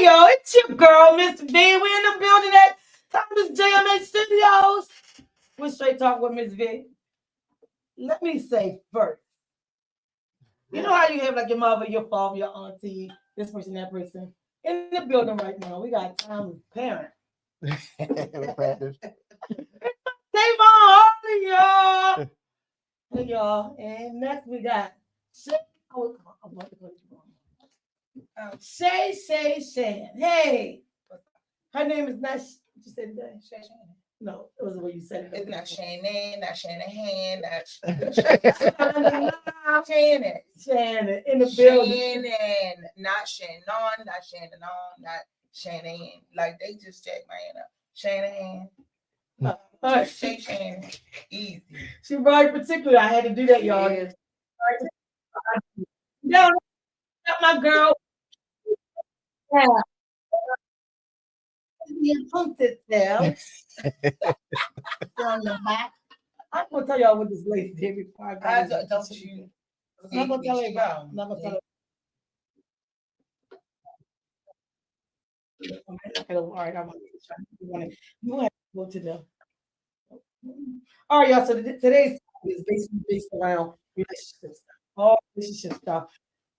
Hey yo, it's your girl, Miss V. We in the building at Thomas JMA Studios. We're straight talk with Miss V. Let me say first, you know how you have like your mother, your father, your auntie, this person, that person. In the building right now, we got Tom's parent. Practice. Tavon, y'all. Hey y'all. And next we got Shay. Oh, I'm about to put you on. Shay. Hey. Her name is not. What you said today? Shay. No, it was the way you said it. It's not Shannon, not Shanahan, not Shannon. Shannon in the building. Shannon, not Shannon, not Shannon, not Shannon. Like they just checked my hand up. Shanahan. Shannon. Easy. She very particular. I had to do that, y'all. Yes. No, not my girl. Yeah. You punked it there. On the back. I'm gonna tell y'all what this lady did before I got I don't you. I'm gonna tell you about. I'm gonna tell you. All right, I'm you have to go to the. All right, y'all. So today's topic is basically based around relationship stuff, all relationship stuff,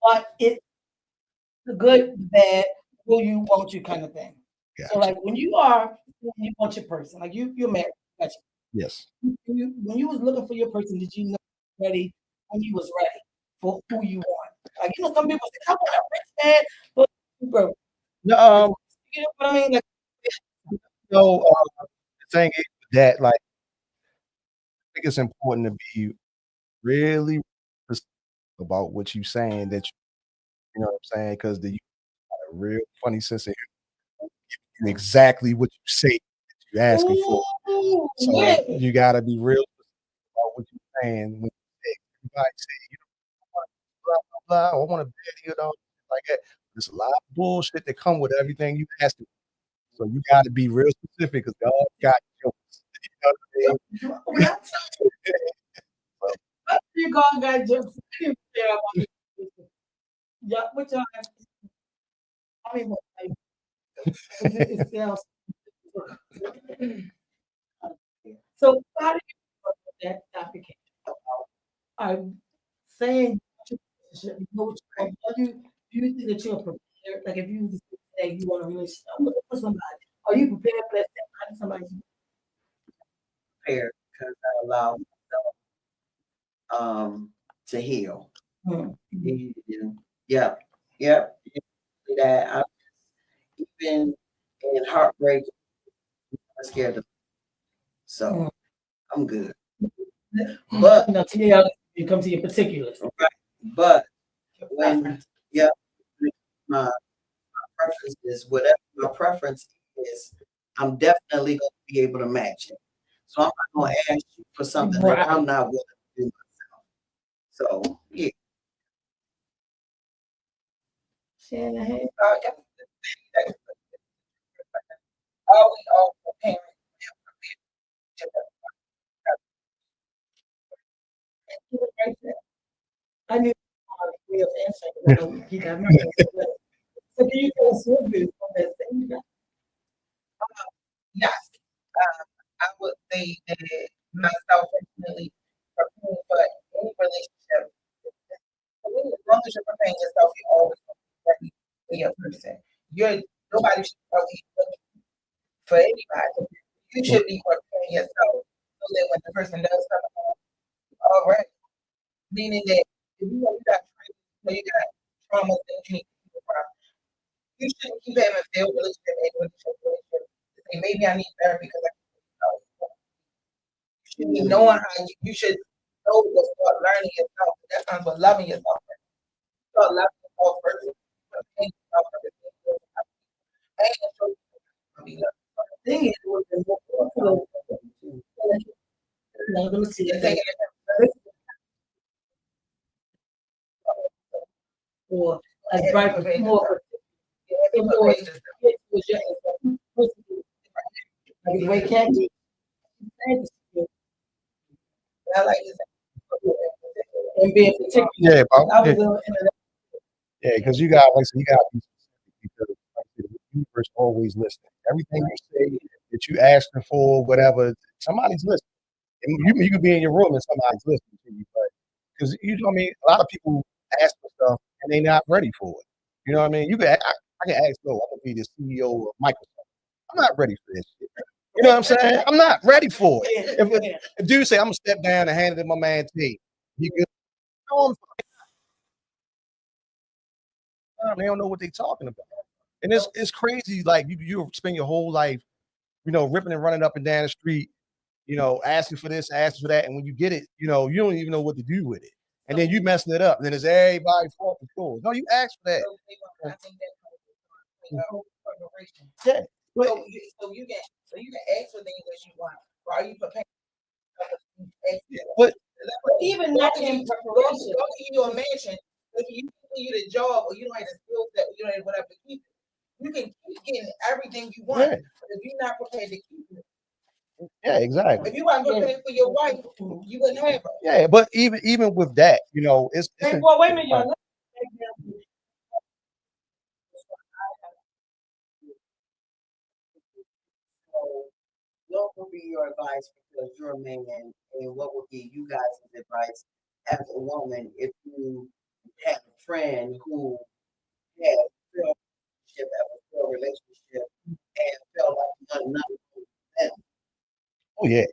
but it's the good, the bad, will you, won't you kind of thing. Gotcha. So, like when you want your person, like you're married. Gotcha. Yes. When you was looking for your person, did you know ready when you was ready for who you want? Like some people say, "I want a rich man," but bro, No, you know what I mean? Like, no. The thing is that, like, I think it's important to be really specific about what you're saying. You know what I'm saying? Because you got a real funny sense of humor, giving you exactly what you say that you're asking for. So yeah. you got to be real specific about what you're saying. When everybody say, I want blah blah blah, I want a daddy and all like that. There's a lot of bullshit that come with everything you asking. So you got to be real specific because God got yours. You know what I mean? You guys got jokes. Yeah, what y'all have? I mean, it's else. So how do you that topic came about? I'm saying you know what do you think that you're prepared? Like if you just say you want a relationship, I'm looking for somebody. Are you prepared for that? Somebody Prepared because I allow to heal. Yep. That I'm even in heartbreak, I'm scared of. So I'm good. But no, yeah, you come to your particulars. Right. But when my preference is whatever my preference is, I'm definitely going to be able to match it. So I'm not going to ask you for something that I'm not willing to do myself. So yeah. Shanahan. Are we all preparing? I knew way of answering. He got my So do you tell us your views on that thing? Yes. I would say that myself personally preparing for any relationship. As long as you're preparing yourself, you're always ready for your person. Nobody should tell you for anybody. You should be preparing yourself so that when the person does come along, all right. Meaning that if you know you got trauma that you need to heal from, you shouldn't keep having failed relationship and relationship. Say, maybe I need therapy because I you should be knowing how you should know to start learning yourself. That comes with loving yourself. Start loving yourself first. Paying yourself first. And show you how to be loved. Thing is, let me see. You're taking it Or like right more. Like the way can't do. I like this. And being particular. Yeah, I was yeah, because you got like so you got to be specific because like, universe always listening. Everything you say that you asking for, whatever, somebody's listening. And you can be in your room and somebody's listening to you, but because you know what I mean, a lot of people ask for stuff and they're not ready for it. You know what I mean? I can ask, no, I want to be the CEO of Microsoft. I'm not ready for this shit. You know what I'm saying? I'm not ready for it. If dude say I'm gonna step down and hand it to my man T, he good. No, they don't know what they're talking about. And it's crazy. Like you spend your whole life, ripping and running up and down the street, asking for this, asking for that, and when you get it, you don't even know what to do with it, and then you messing it up. And then it's everybody's fault. No, you asked for that. I think that preparation. Yeah. So you can ask for things that you want. Or are you prepared? But even Don't not give in you preparation. a mansion. If you give you the job or you don't have the skill set, or you don't have whatever to keep it, you can keep getting everything you want. Yeah. But if you're not prepared to keep it, yeah, exactly. if you weren't prepared for your wife, you wouldn't have her. Yeah, but even with that, it's Hey, boy, wait a minute, y'all. So, what would be your advice because you're a man, and what would be you guys' advice as a woman if you have a friend who had a failed relationship and felt like nothing was them? oh yeah,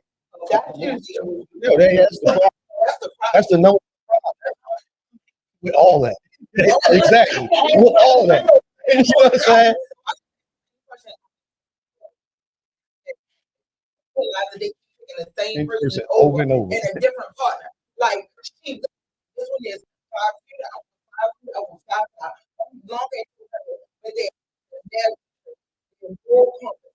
That's that's the problem. the That's the number with all that. Exactly, with all that. You know what I'm saying? They keep picking the same person Person over and over. and a different partner. Like this one is 5 feet out, 5 feet over, 5 out. Long as but they're more comfortable.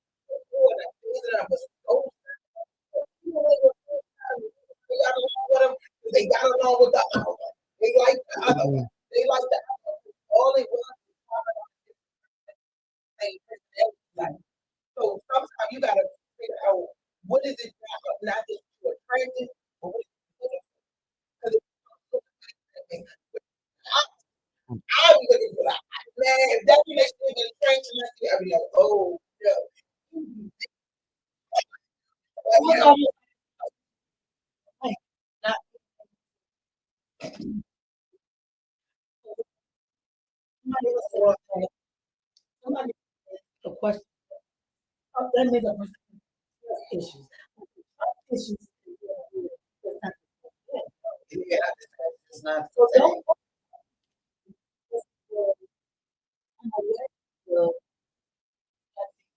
They got along with the other one. They like the other one. They like the other one. All they want is so sometimes you gotta figure out what is it not just to attractive, but what is it I'm looking for that. Man, if that makes me attractive, I'll be like, oh no. Somebody a question. That means a person has issues. Issues. Yeah, it's not So the don't.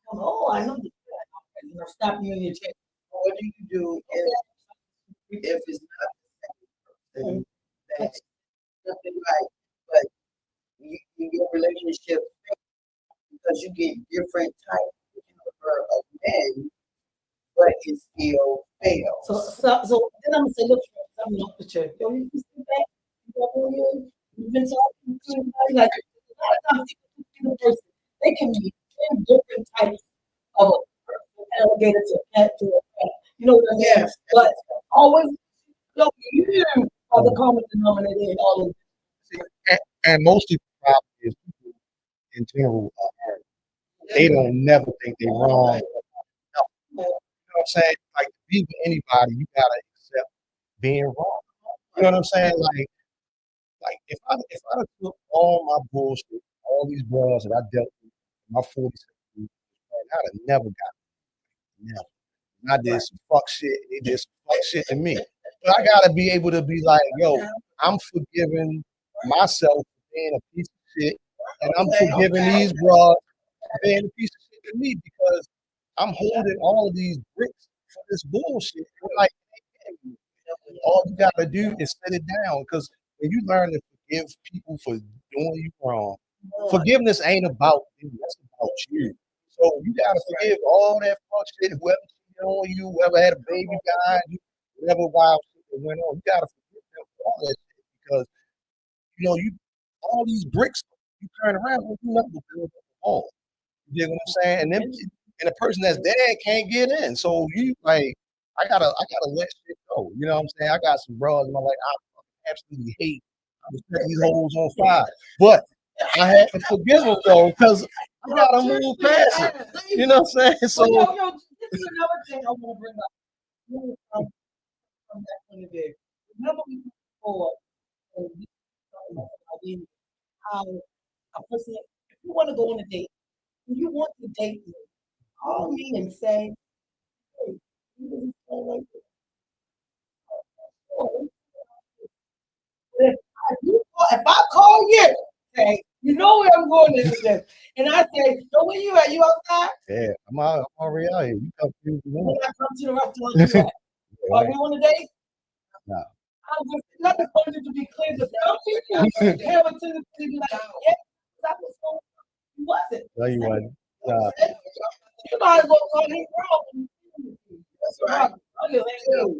Oh, I know. Stop you in your chair. what do you do if it's not the same person that's nothing right, but your relationship because you get different types of men, but it still fails. So then I'm gonna say, look, I'm off the chair. Yo, you can sit back. You've been talking to anybody like a lot of times people see the person. They can be 10 different types of a person, alligator to a cat to a cat. You know what I mean? Yes. But always, you are the common denominator in all of And most people probably is people in general they don't never think they're wrong. No. You know what I'm saying? Like to be with anybody, you gotta accept being wrong. You know what I'm saying? Like if I took all my bullshit, all these bras that I dealt with in my 40s, man, I'd have never got it. Never. And I did some fuck shit. They did some fuck shit to me. But I gotta be able to be like, yo, I'm forgiving myself for being a piece of shit, and I'm forgiving these bras for being a piece of shit to me because I'm holding all of these bricks for this bullshit. And like, all you gotta do is set it down because when you learn to forgive people for doing you wrong, forgiveness ain't about you, that's about you. So you gotta forgive all that fuck shit, whoever cheated on you, whoever had a baby behind you, whatever wild shit that went on, you gotta forgive them for all that shit because you all these bricks you turn around, you never build up a wall. You get what I'm saying? And the person that's dead can't get in. So you like I gotta let shit go. You know what I'm saying? I got some bras in my life I absolutely hate. I was setting these holes on fire. But I had to forgive them though, because You gotta move past it. You know what I'm saying? So So, yo, this is another thing I want to bring up. From that point of view. Remember we talked before, and we talked about how a person, if you want to go on a date, if you want to date me, call me and say, hey, you really feel like this? If I call you, okay, you know where I'm going into this, and I say, so where you at? You outside? yeah, I'm already out here. You come through. When I come to the restaurant, you at? Are we on a date? No. I'm just not wanted to be clear, but some people have a tendency to be like, yeah, that was so, he wasn't. No, you wasn't. Nah. You might as well call him wrong. That's right. Okay, let's go.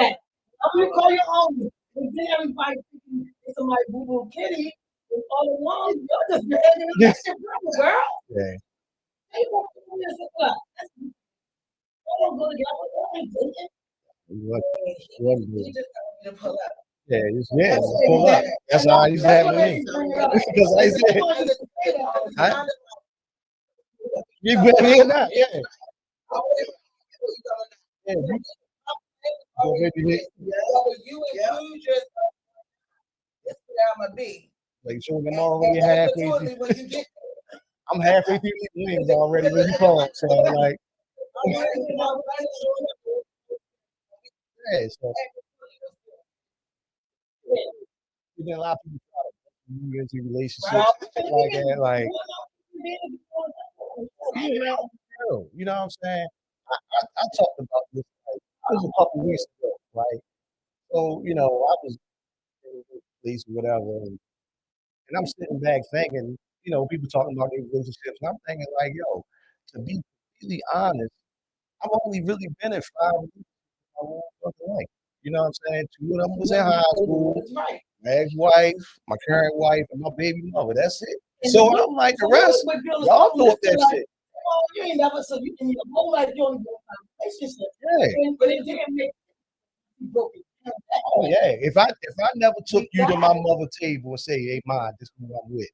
Yeah. I'm gonna call your own. And then everybody thinking it's somebody boo boo kitty. And all along, you're just behaving like that shit, girl. Yeah. Hey, you want to do this? I don't go together. I ain't dating. You He wasn't good. just told me to pull up. Yeah, pull up. That's how I used to have with me. Because I said, you been here now? Yeah. Yeah. You already hit. You include yourself. That's where I'ma be. Like, so I'm already halfway through. Opportunity when you get I'm halfway through these wings already when you call. So, like, yeah, so you know, a lot of people try to move into relationships like that. Like, you know what I'm saying? I talked about this like it was a couple weeks ago, right? So, you know, I was in a place or whatever, and I'm sitting back thinking, you know, people talking about their relationships, and I'm thinking like, yo, to be completely honest, I've only really been in 5 relationships my whole fucking life. You know what I'm saying? 2 of them was in high school, Right. my ex-wife, my current wife, and my baby mother. That's it. So I'm like the rest, y'all thought that shit. Oh, you ain't never, so you in your whole life, you only been in a relationship. Yeah. But it didn't make you broken. Oh yeah. If I never took you to my mother's table and say, hey mom, this is who I'm with,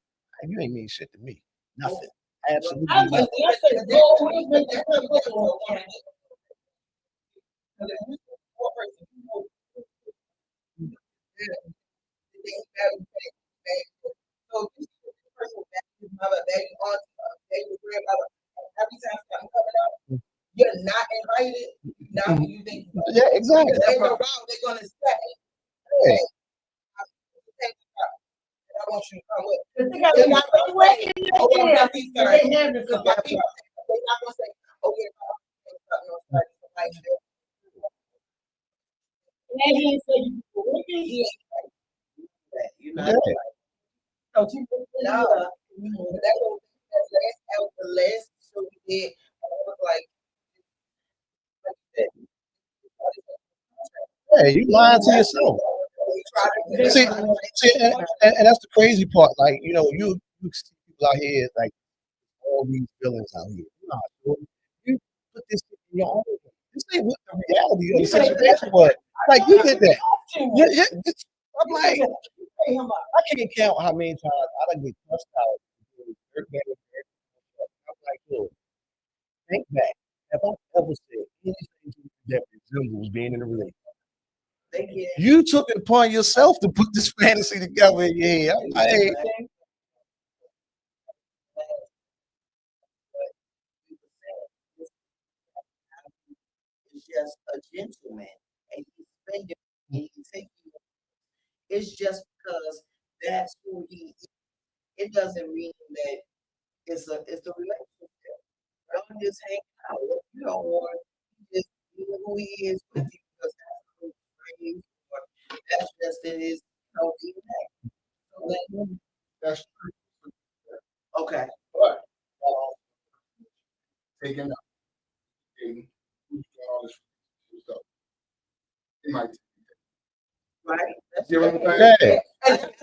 you ain't mean shit to me. Nothing. Absolutely I nothing. said, go away, make that go. So this person back his mother, back on back with grandmother. Every time something coming up, you're not invited. Now you think Yeah, exactly. later on they're gonna say, Yeah. I want you to come with. They're not gonna say, oh, They're not yeah, gonna say, oh yeah, and he said, you with me? You know, Yeah. So she put it No, up. that was the last show we did. I was like, Yeah, you lying to yourself. we tried to See, and that's the crazy part. Like, you know, you see people out here like all these villains out here. Nah, so you put this in your own. This ain't what the reality of the situation was. Like, you did that. Yeah, I'm like, I can't count how many times I done get cussed out. I'm like, look, think back. Have I ever said anything that resembles being in a relationship? You took it upon yourself to put this fantasy together in your head. I'm like, hey, is just a gentleman, and he's spending, and he's taking. It's just because that's who he is. It doesn't mean that it's a relationship. Don't just hang out. You don't want just be who he is with you because that's who he's raised, or that's just in his DNA. So That's true. okay. But taking up, dating, who's doing all this stuff, it might take Right? That's you know what I'm yeah. saying?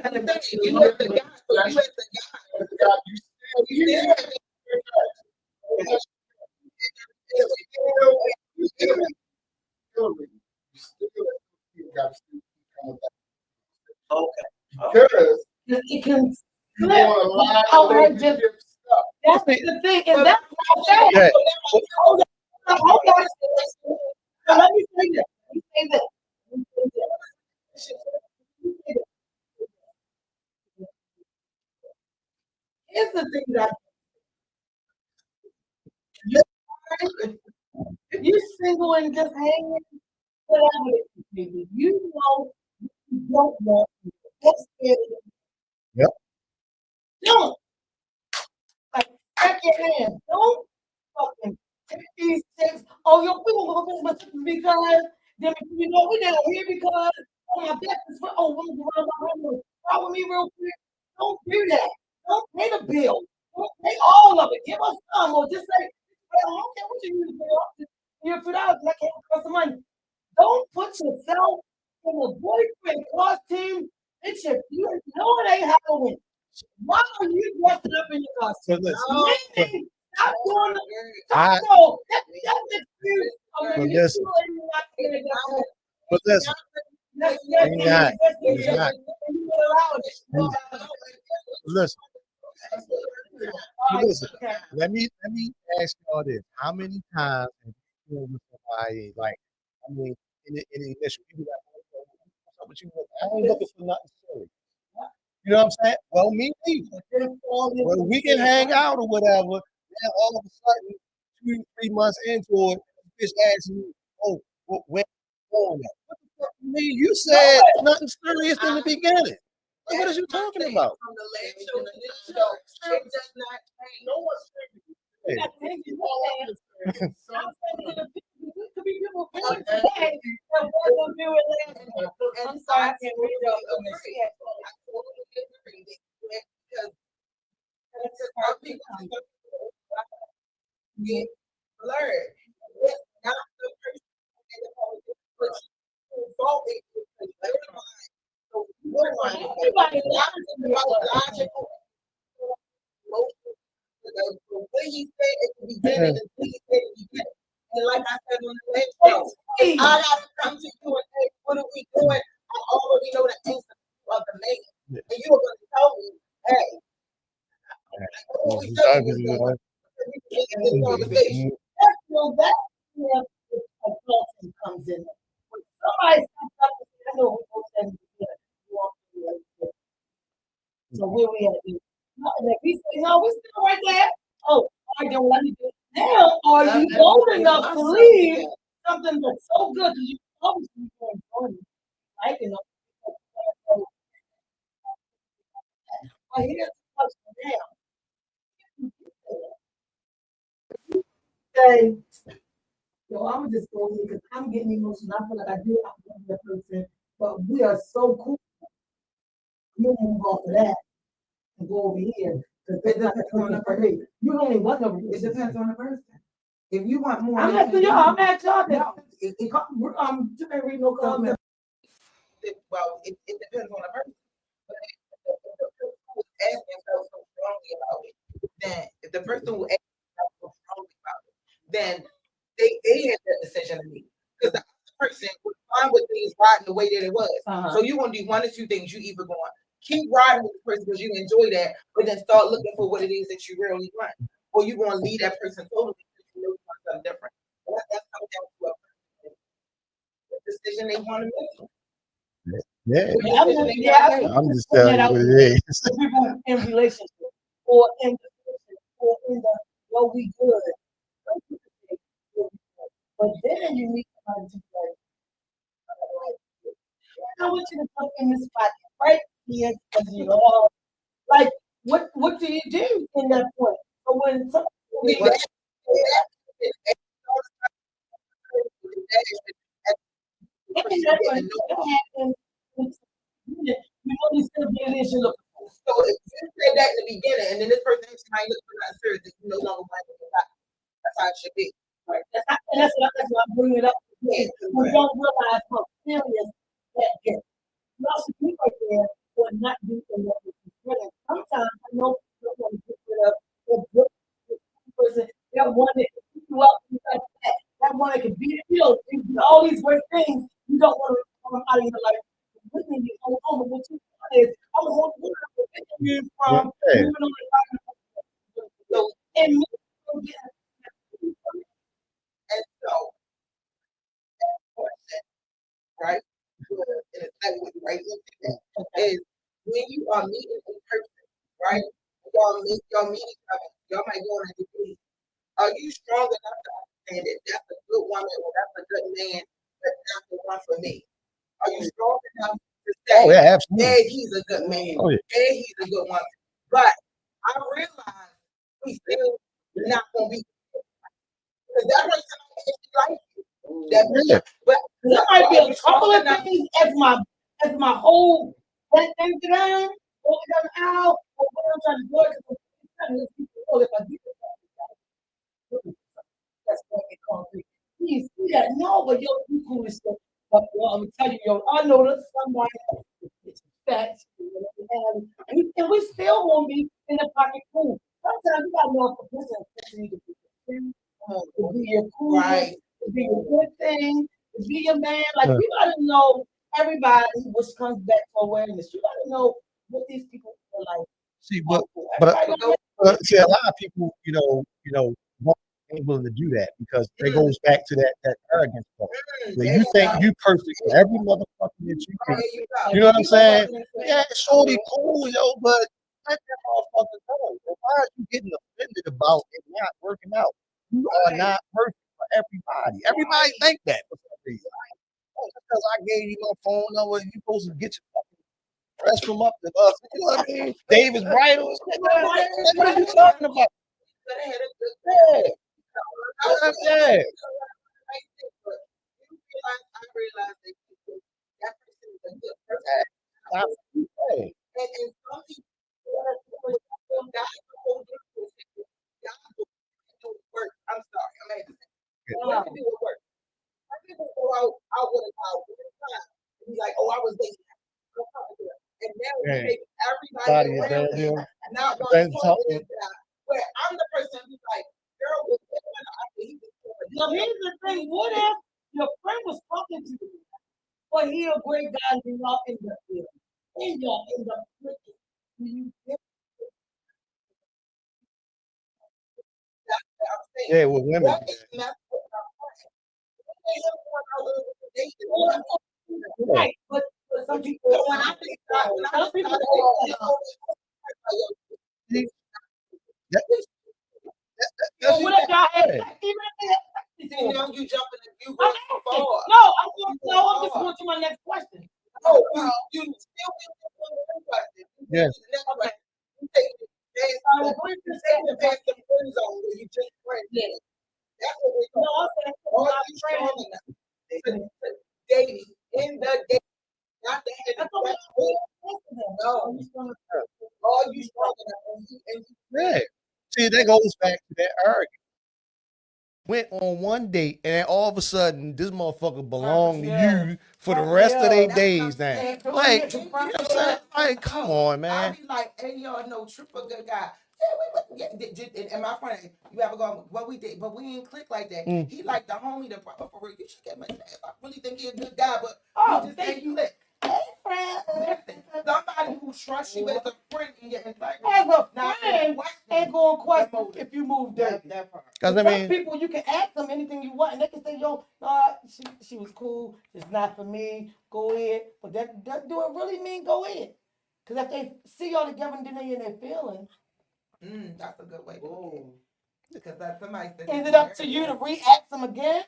And the thing, you let the guy, you let the guy, But the guy, you still here. You got to still come with okay. that. Because It can you flip. want a lot Oh, of I just- relationship stuff. That's the thing, and that's not bad. Yeah. Hold on. So let me say this. Let me say this. Let me say this. Let me say this. Here's the thing that you single and just hanging, whatever it is, baby. You know you don't want to. That's it. Yep. Don't. Like, crack your hand. Don't fucking take these chicks. Oh, yo, we gonna go to Christmas because then you know we down here because oh my best is for oh we're gonna run follow me real quick. Don't do that. Don't pay the bill. Don't pay all of it. Give us some or just say, I don't care what you use to pay off. You're $2. I can't cost the money. Don't put yourself in a boyfriend costume. It's your you know it ain't Halloween. Why are you dressed up in your costume? So listen, Maybe stop doing the I- no, that's excuse. But You listen. feel like you're not getting that. but listen, He's not. He's not. listen, listen. Let me ask y'all this: how many times have you been with somebody like? I mean, in the initial, you be like, "What's up with you? I ain't looking for nothing serious." You know what I'm saying? Well, me neither. Well, we can hang out or whatever. Then all of a sudden, 2-3 months into it, bitch asks me, "Oh, when going at?" What the fuck you mean? You said nothing serious in the beginning. Like, what are you talking about? From the last show to this show, it does not change. No one's Hey, I'm sorry, I can't read it. Because our people get blurred. It's not the person in the public, but you fault it because they're lying. So we're lying. Everybody lying about logical. The way he said at the beginning is what he said at the beginning. And like I said on the last show, if I gotta come to you and say, what are we doing? I already know the answer of the man. And you are gonna tell me, hey. What we doing is doing. That's no that's where a person comes in. When somebody comes up and says, I know who goes in you want to do it. So where we at? And if we say, no, we're still right there. Oh, all right, then let me do it. Now, are you old enough to leave something that's so good that you obviously can't join it? Like, you know. But here's the question now. Say, yo, I'm just going here because I'm getting emotional. I feel like I do. I'm the person, but we are so cool. You move off of that and go over here because it's not the person for me. You only want no. It depends on the person. If you want more. I'm asking y'all. I'm asking y'all. No, You can't read no comments. well, it depends on the person. But if the person who is asking themselves so strongly about it, then if the person who asks themselves so strongly about it, then they had that decision to make. Because the other person was fine with things riding the way that it was. So you're gonna do one or two things. You either going to keep riding with the person because you enjoy that, but then start looking for what it is that you really want, or you're gonna leave that person totally because you know you want something different. That's comes down to a person, the decision they want to make. yeah, I'm I'm just telling you what it is. People in relationship or in the or in the well, we good. But then you meet somebody to like, I want you to come in this spot right here because you all like what do you do in that point? So when somebody you only still be an issue looking for. So if you say that in the beginning, and then this person actually might look for that serious, then you no longer want to get back. That's how it should be. Right. That's why I'm bringing it up. We don't realize how serious that gets. You also be right there for not doing what you're doing. Sometimes I know people want to get rid of the good person. That one that can keep you up, like that. That one that can beat you know, all these great things. You don't want to come out of your life. With me, you know, but what you want is, I'm going to you from moving on. So And me, And so, question, right? In a segue, right into that is when you are meeting in person, right? Y'all meet each other. Y'all might go on a date. Are you strong enough to understand that that's a good woman or that's a good man? That's not the one for me. Are you strong enough to say, Oh yeah, absolutely. yeah, he's a good man, Oh yeah. yeah, he's a good woman? But I realize we still not gonna be because that person might actually like you. That Yeah. but there might be are a you strong couple of enough? things as my whole that thing down, over them out, or what I'm trying to do. If I do this, that's going to get concrete. You see that? No, but yo, you cool as stuff. But well, I'm gonna tell you, yo, I know that somebody is fat, and we still won't be in the pocket cool. Sometimes you gotta know if a person is to be to be your cool, Right. to be your good thing, to be your man. Like Yeah. you gotta know everybody, which comes back to awareness. You gotta know what these people are like. See, but Everybody gonna see, a lot of people, ain't willing to do that because it goes back to that arrogance part. Where you think you perfect for every motherfucker that you There meet. you go. You know what I'm saying? You know Yeah, shorty cool, yo, but let that motherfucker go. Why are you getting offended about it not working out? You are not perfect for everybody. Everybody think that for some reason. Oh, just because I gave you my phone number, you supposed to get your fucking dress from up to us. You know what I mean? Davis Bridal. What are you talking about? Could have had a good Yeah. Yeah. I realize that that person is a good person. Hey. And some people, God will hold their position. God will do work. I'm sorry, I'm at what to do with work. Some people go out with a guy one time and be like, oh, I was dating him. And now we Yeah. make everybody Body is around bad, me yeah. not want Friends to talk to talking. this guy. Where I'm the person who's like, girl, was after he was Now here's the thing: what if your friend was talking to you, but he a great guy and y'all end up there, and y'all end up clicking? Do you get that's what I'm saying. Yeah, with women. What is messed with my friend? They have going out with the dating. right? But some people, So when I some people, well, what if y'all had Yeah. sex? Even if they had sex see before? now you jumping the you I'm going too asking. far. No, I'm just going to my next question. No, you still get the question. Yes. The next question. You take it past the friend zone where you just friends. Yeah. That's what we're No, talking I'm saying about. Are my you friend. strong enough to dating in the day? Not the head of That's what No. Are you strong enough? And you Yeah. See, that goes back to that arrogance. Went on one date and then all of a sudden this motherfucker belonged Yeah. to you for the rest of their That's days what I'm now. saying. Like, you know what I'm saying? Like, come on, I man. be like, hey, y'all know Trip a good guy. And my friend, you ever go, well, we did, but we ain't click like that. He like the homie, the brother for real. You should get my name. I really think he a good guy, but Oh, we just thank ain't you. click. Hey, friend. Listen, somebody who trusts you as a friend in your integrity. As a not friend, question ain't going to question motive. if you move dirty. that part. Because I Some mean, people you can ask them anything you want, and they can say, "Yo, no, she was cool. It's not for me. Go ahead." But that do it really mean go ahead? Because if they see y'all together and then they in their feelings, That's a good way to look at it. Because that's somebody said. is it up to you to re-ask them again?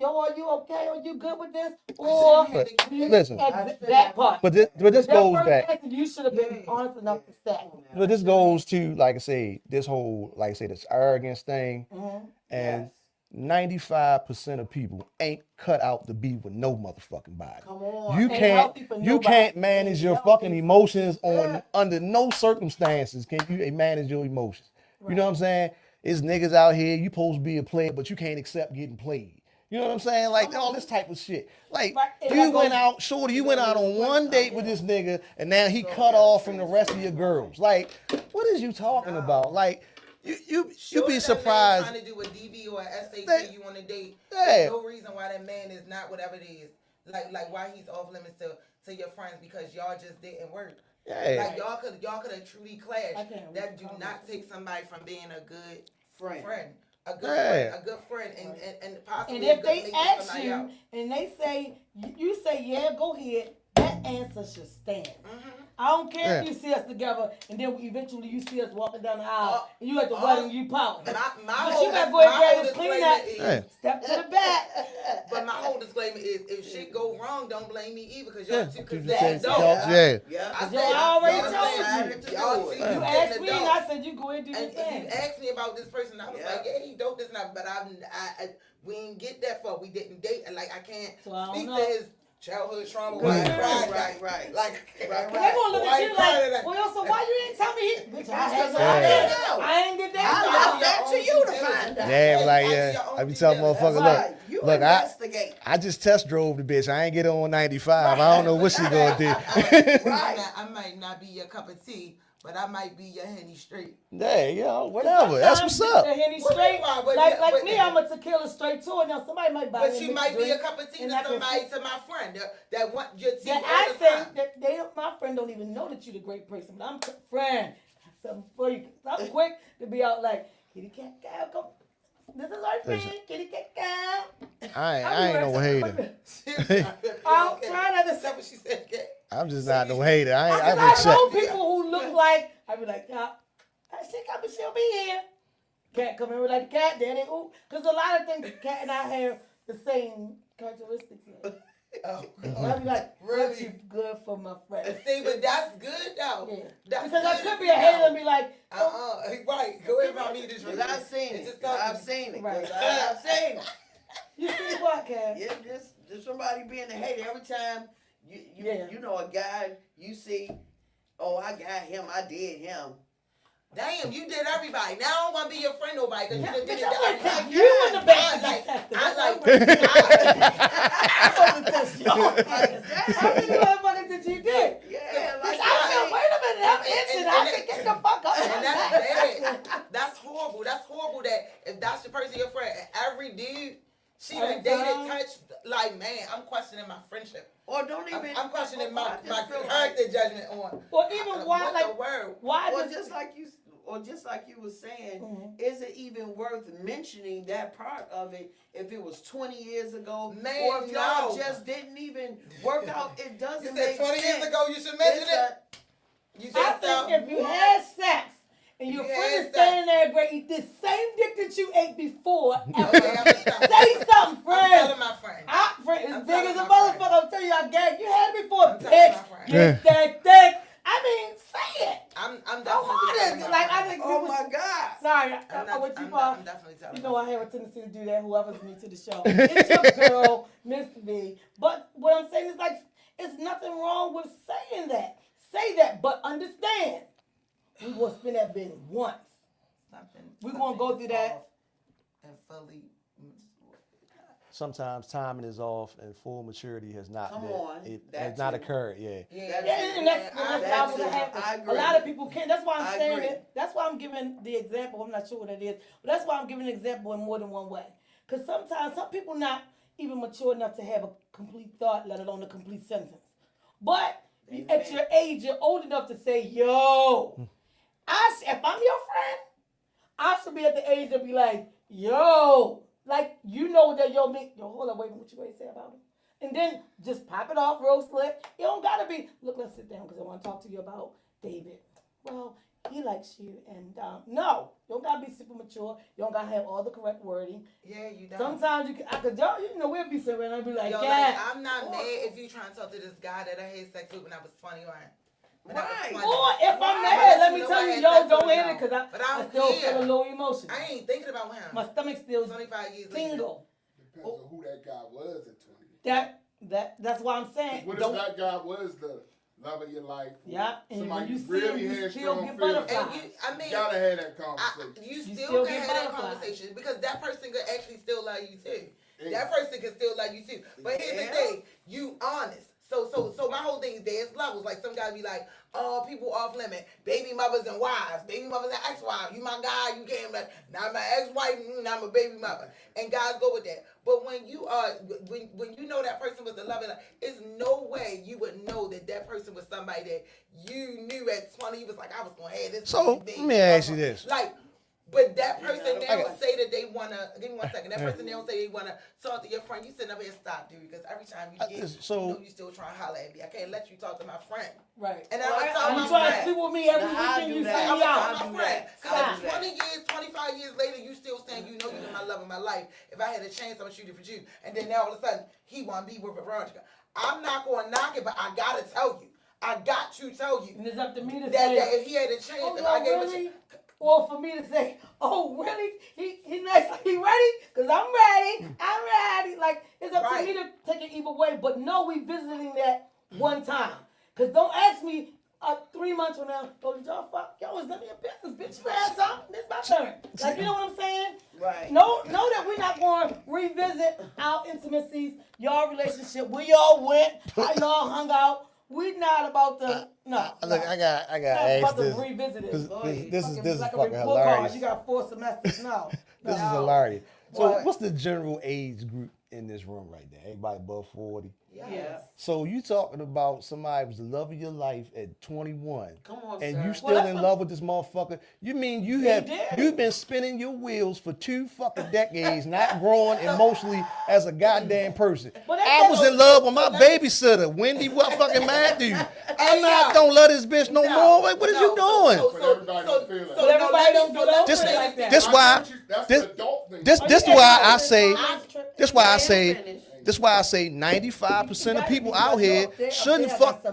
Yo, are you okay? Are you good with this? Or listen. that part. But this That goes first back. answer, you should have been honest enough to say. But this goes to, like I say, this whole, like I say, this arrogance thing. And 95% of people ain't cut out to be with no motherfucking body. Come on. You Ain't can't healthy for you nobody. can't manage Ain't your healthy. fucking emotions on under no circumstances can you manage your emotions. You know what I'm saying? It's niggas out here, you supposed to be a player, but you can't accept getting played. You know what I'm saying? Like all this type of shit. Like you went out, shorty, you went out on one date with this nigga, and now he cut off from the rest of your girls. Like, what is you talking about? Like, you be surprised. Trying to do a DV or an SAT you on a date. Yeah. There's no reason why that man is not whatever it is. Like why he's off limits to your friends because y'all just didn't work. Yeah. Like y'all could have truly I clashed. can't That do recall not that. take somebody from being a good Friend. friend. A good Yeah. friend, a good friend, and possibly And a if good they mate to ask somebody you else. and they say, you say, yeah, go ahead, that answer should stand. Mhm. I don't care if Yeah. you see us together and then eventually you see us walking down the aisle and you at the uh, wedding, you pouting. My But whole, you better go ahead my and whole get clean disclaimer that. is, Yeah. Step to the back. but my whole disclaimer is, if shit go wrong, don't blame me either, cause Yeah. y'all two You could just say said, no. yeah. Yeah. I Yo, said, I already y'all told decided you. to y'all do two, it. You you asked getting me and adults. I said, you go ahead and do And the you thing. asked me about this person, I was Yeah. like, yeah, he dope, this not, but we didn't get that far. We didn't date, and like I can't So I don't speak know. to his childhood trauma. Right, Why he right, cried right, that. right. Like, Right, But they gonna look why at he you cried like, that. well, so why you ain't tell me? Bitch, I had Yeah. I ain't get that. I far. left that to you to find out. Yeah, but like, I do yeah. your own I be due telling diligence. motherfuckers, That's look, right. You look, investigate. I just test drove the bitch. I ain't get on 95. I don't know what she gonna do. I might not be your cup of tea, but I might be your Henny straight. Yeah, you know, whatever. That's Sometimes what's up. The Henny Well, straight. why, but Like yeah, but- me, I'm a tequila straight too. Now somebody might buy But me a she mixed might be a drink. cup of tea and to I can somebody, see- to my friend that want your tea That all I the think time. that my friend don't even know that you're the great person. But I'm friend. Something for you. I'm quick to be out like kitty cat cow. Come. This is our friend, Listen. kitty cat cow. I ain't no hater. I'm trying not to Is that what she said? Okay. I'm just not no hater. I I respect. know people who look like I be like, yeah, she come and she'll be here. Cat come in with like the cat, daddy. Ooh, because a lot of things cat and I have the same characteristics. Oh, I be like, Really? really you good for my friend. See, but that's good though. Yeah. That's Because I good could if be you a hater know. and be like, oh, Right. Go ahead about me this Cause I've seen It's it. just I've seen it. Right. 'Cause I've seen it. you see what, Cat? Yeah, just somebody being a hater every time Yeah. you know a guy you see, oh I got him, I did him. Damn, you did everybody. Now I don't want to be your friend nobody because you done did Bitch, it I'm to gonna everybody. take you in the back. I'm gonna test you. How many motherfuckers did you get? Yeah, Bitch, like I feel, wait a minute, I'm itching. I can get the fuck up. And that's bad. That's horrible. That's horrible that if that's the person your friend, and every dude she done Every dated, time. touched, like man, I'm questioning my friendship. or don't even. I'm questioning my I just feel character judgment on. Or even why, what like, the word? why Or does just like you were saying, Mhm. is it even worth mentioning that part of it if it was 20 years ago? Man, or if y'all no. just didn't even work out, it doesn't You make said 20 sense. years ago you should mention It's it. You I said think so. if you had sex and your You friend had is sex. standing there and eat the same dick that you ate before, Okay, I'm just telling say my something, I'm friend. telling my friend. Friend, as I'm big as telling a my friend. motherfucker. I'm telling you, I gag. You had it before, I'm telling my bitch. friend. Get that dick. I mean, say it. I'm How definitely hard telling is my it? Like, I friend. think Oh we my God. Sorry, I'm I went too I'm far. definitely telling You my know I friend. have a tendency to do that. Whoever's new to the show, it's your girl, Miss V. But what I'm saying is like, it's nothing wrong with saying that. Say that, but understand, we will spin that bin once. We gonna go through that. off And fully. Sometimes timing is off and full maturity has not Come been. on, It that has not too. occurred. Yeah. Yeah, Yeah, and that's that's what it. happens. I A agree. lot of people can't. That's why I'm I saying agree. it. That's why I'm giving the example. I'm not sure what it is, but that's why I'm giving an example in more than one way. Because sometimes some people not even mature enough to have a complete thought, let alone a complete sentence. But at your age, you're old enough to say, "Yo, if I'm your friend, I should be at the age to be like, yo, like you know that yo, hold on, wait a minute, what you ready to say about it? And then just pop it off real slick. You don't gotta be, look, let's sit down because I want to talk to you about David. Well, he likes you, and no, you don't gotta be super mature. You don't gotta have all the correct wording. Yeah, you don't. Sometimes you can, y'all, you know, we'll be sitting around and be like, Yo, yeah. like, I'm not mad if you trying to talk to this guy that I had sex with when I was 21. When I was Right. 20. Or if I'm But mad, let you me know tell I you, had yo, sex don't with hit him, it because but I I don't still care. feel a low emotion. I ain't thinking about him. My stomach still 25 years later. tingle. Depends on who that guy was at 20. That's why I'm saying. What if Don't, that guy was the love of your life? yeah, and Somebody when you see really him, you had still strong get feelings. butterflies. And you, I mean, You gotta have that I, conversation. you You still still can get have that butterflies. conversation because that person could actually still love you too. Yeah. That person can still love you too. But here's the Yeah. thing: you honest. So my whole thing is there's levels. Like some guys be like, oh, people off limit, baby mothers and wives, baby mothers and ex-wives. You my guy, you can't not my ex-wife, not my baby mother. And guys go with that. But when you when you know that person was the love, there's no way you would know that person was somebody that you knew at 20. You was like, I was gonna have this. So let me ask you this. Like, but that person they don't say that they wanna. Give me 1 second. That person they don't say they wanna talk to your friend. You sitting up here, stop, dude, because every time you get, you still trying to holler at me. I can't let you talk to my friend. Right. And I'm tell you my trying to friend. sleep with me every weekend. You say I'm me tell out. my friend. Because 20 years, 25 years later, you still saying you know you're my love of my life. If I had a chance, I'm gonna shoot it for you. And then now all of a sudden he wanna be with Veronica. I'm not gonna knock it, but I gotta tell you. I got to tell you. And it's up to me to that say if he had a chance, oh, if I gave really? a chance. Or for me to say, oh, really? He nice. He ready? Because I'm ready. I'm ready. Like, it's up to me to take it either way. But no, we visiting that one time. Because don't ask me 3 months from now, oh, did y'all fuck? Yo, it's none of your business, bitch. You had something. This my turn. Like, you know what I'm saying? Right. Know that we're not going to revisit our intimacies, y'all relationship, where y'all went, how y'all hung out. We not about to Look, I got not ask about this. to revisit it. This is like a fucking report card. hilarious. You got 4 semesters now. This is hilarious. So, what's the general age group in this room right there? Everybody above 40. Yes. So you talking about somebody was the love of your life at 21, Come on, and sir. you still in love with this motherfucker? You mean you've been spinning your wheels for 2 fucking decades, not growing emotionally as a goddamn person? I was in love with my babysitter, Wendy fucking Matthews. I'm not gonna love this bitch no more. Like, what is you doing? But everybody don't feel that. But everybody don't do that. This- like that. this why That's this the adult thing. this why I say This this why I say this why I say 95% of people out here shouldn't fuck.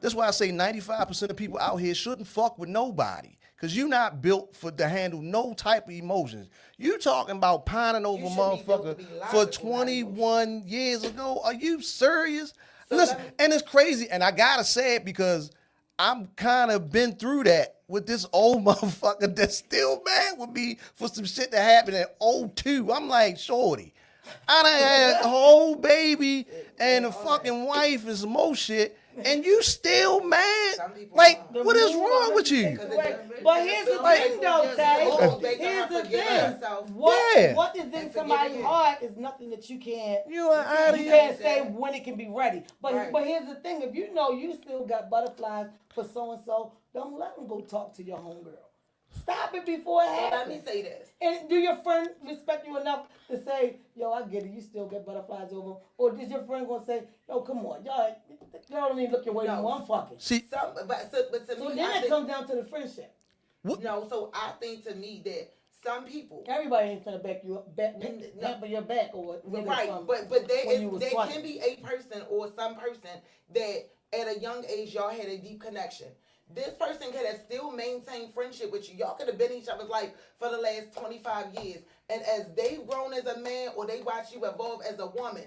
That's why I say 95% of people out here shouldn't fuck with nobody. Cause you not built to handle no type of emotions. You talking about pining over a motherfucker for 21 years ago? Are you serious? Listen, and it's crazy, and I gotta say it because I'm kind of been through that with this old motherfucker that's still mad with me for some shit that happened in 02. I'm like, shorty, I done had a whole baby and a fucking wife and some more shit, and you still mad? Like, what is wrong with you? But here's the thing, though, Tay. Here's the thing. What is in somebody's heart is nothing that you can't. You can't say when it can be ready. But here's the thing: if you know you still got butterflies for so and so, don't let them go talk to your homegirl. Stop it before it happens. Let me say this. And do your friend respect you enough to say, yo, I get it, you still get butterflies over? Or is your friend gonna say, yo, come on, y'all don't even look your way anymore, I'm fucking. See, But to So me, then it comes down to the friendship. No, so I think to me that some people. Everybody ain't gonna back you up, pamper your back or Right, but there can be a person or some person that at a young age y'all had a deep connection. This person could have still maintained friendship with you. Y'all could have been in each other's life for the last 25 years. And as they've grown as a man or they watch you evolve as a woman,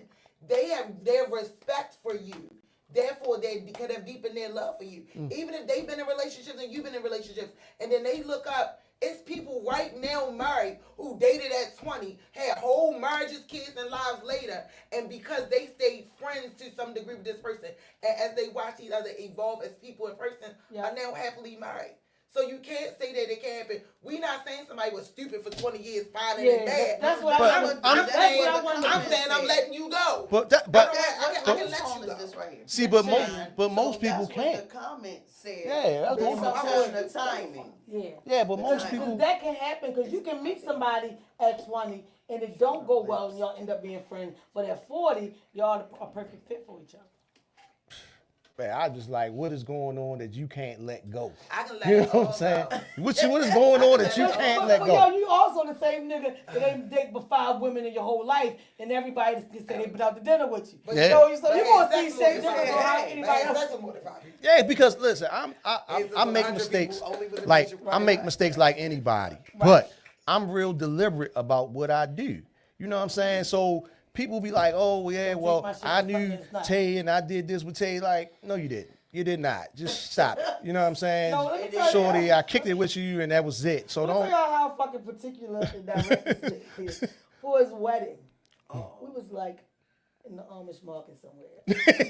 they have their respect for you. Therefore, they could have deepened their love for you. Even if they've been in relationships and you've been in relationships, and then they look up, it's people right now married who dated at 20, had whole marriages, kids, and lives later, and because they stayed friends to some degree with this person, and as they watch each other evolve as people in person, are now happily married. So you can't say that it can't happen. We're not saying somebody was stupid for 20 years, fine and bad. That's what I'm saying I'm letting you go. But I can let you go. This right here. see, but most people That's can't. what the comment said. Yeah, that's Based what on the timing. Yeah, but most Because people. that can happen because you can meet somebody at 20 and it don't go well and y'all end up being friends. But at 40, y'all are a perfect fit for each other. Man, I just like, what is going on that you can't let go? I can let You know it what I'm all saying? go. What is going on that you can't let But go? yo, you also the same nigga that ain't date but 5 women in your whole life, and everybody just say they been out to dinner with you. Yeah. So you gonna Hey, see that's shit more different than from how five. anybody Hey, else. that's more than 5. Yeah, because listen, I It's make 100 mistakes people only with a like relationship. I make mistakes like anybody, but I'm real deliberate about what I do. You know what I'm saying? So people be like, "Oh yeah, Don't take well my shit I for something knew it's not. Tay and I did this with Tay." Like, no, you didn't. You did not. Just stop it. You know what I'm saying? No, let me tell you- Shorty, I kicked it with you and that was it. So Let me don't. tell y'all how fucking particular and direct this is. For his wedding, we was like in the Amish market somewhere.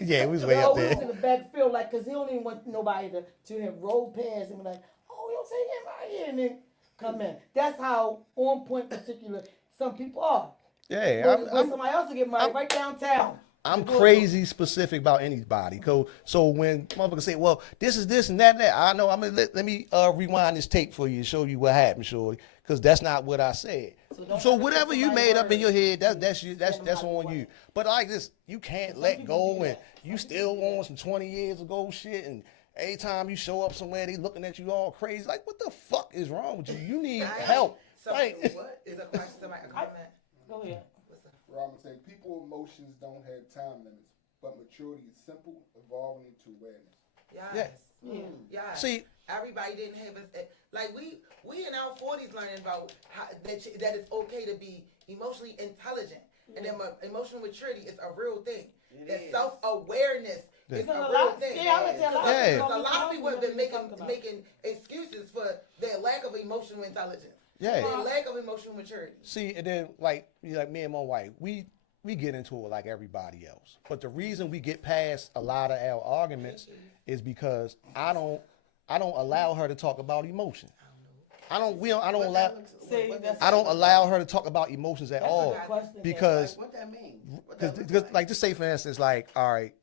Yeah, we was way No, up we was in there. the backfield, like, cause he don't even want nobody to have roll past and be like, oh, you take him right here and then come in. That's how on point particular some people are. Yeah, When somebody else will get married right downtown. I'm The good crazy specific about anybody. So when motherfuckers say, well, this is this and that, I know. I'm gonna let me rewind this tape for you and show you what happened, shorty. Because that's not what I said. don't So ever whatever take you somebody's made up in word your head, and that's you. That's send them out the on way. you. But like this, you can't Some let people go do and that. you still on some 20 years ago shit. And every time you show up somewhere, they looking at you all crazy. Like, what the fuck is wrong with you? You need help. So Like, what is a question? Somebody a comment? Go ahead. Robin saying people emotions don't have time limits, but maturity is simple, evolving into awareness. Yes. Yeah. Yes. see, Everybody didn't have us like we in our 40s learning about how that it's okay to be emotionally intelligent, and then emotional maturity is a real thing. That self-awareness is a real thing. Yeah, I would say a lot. Yeah. Because a lot of people have been talking about. making excuses for their lack of emotional intelligence, yeah. their lack of emotional maturity. See, and then like me and my wife, we get into it like everybody else. But the reason we get past a lot of our arguments is because I don't allow her to talk about emotion. I don't allow her to talk about emotions at all That's a good question, because What that mean? What because that look like? like just say for instance, like, all right,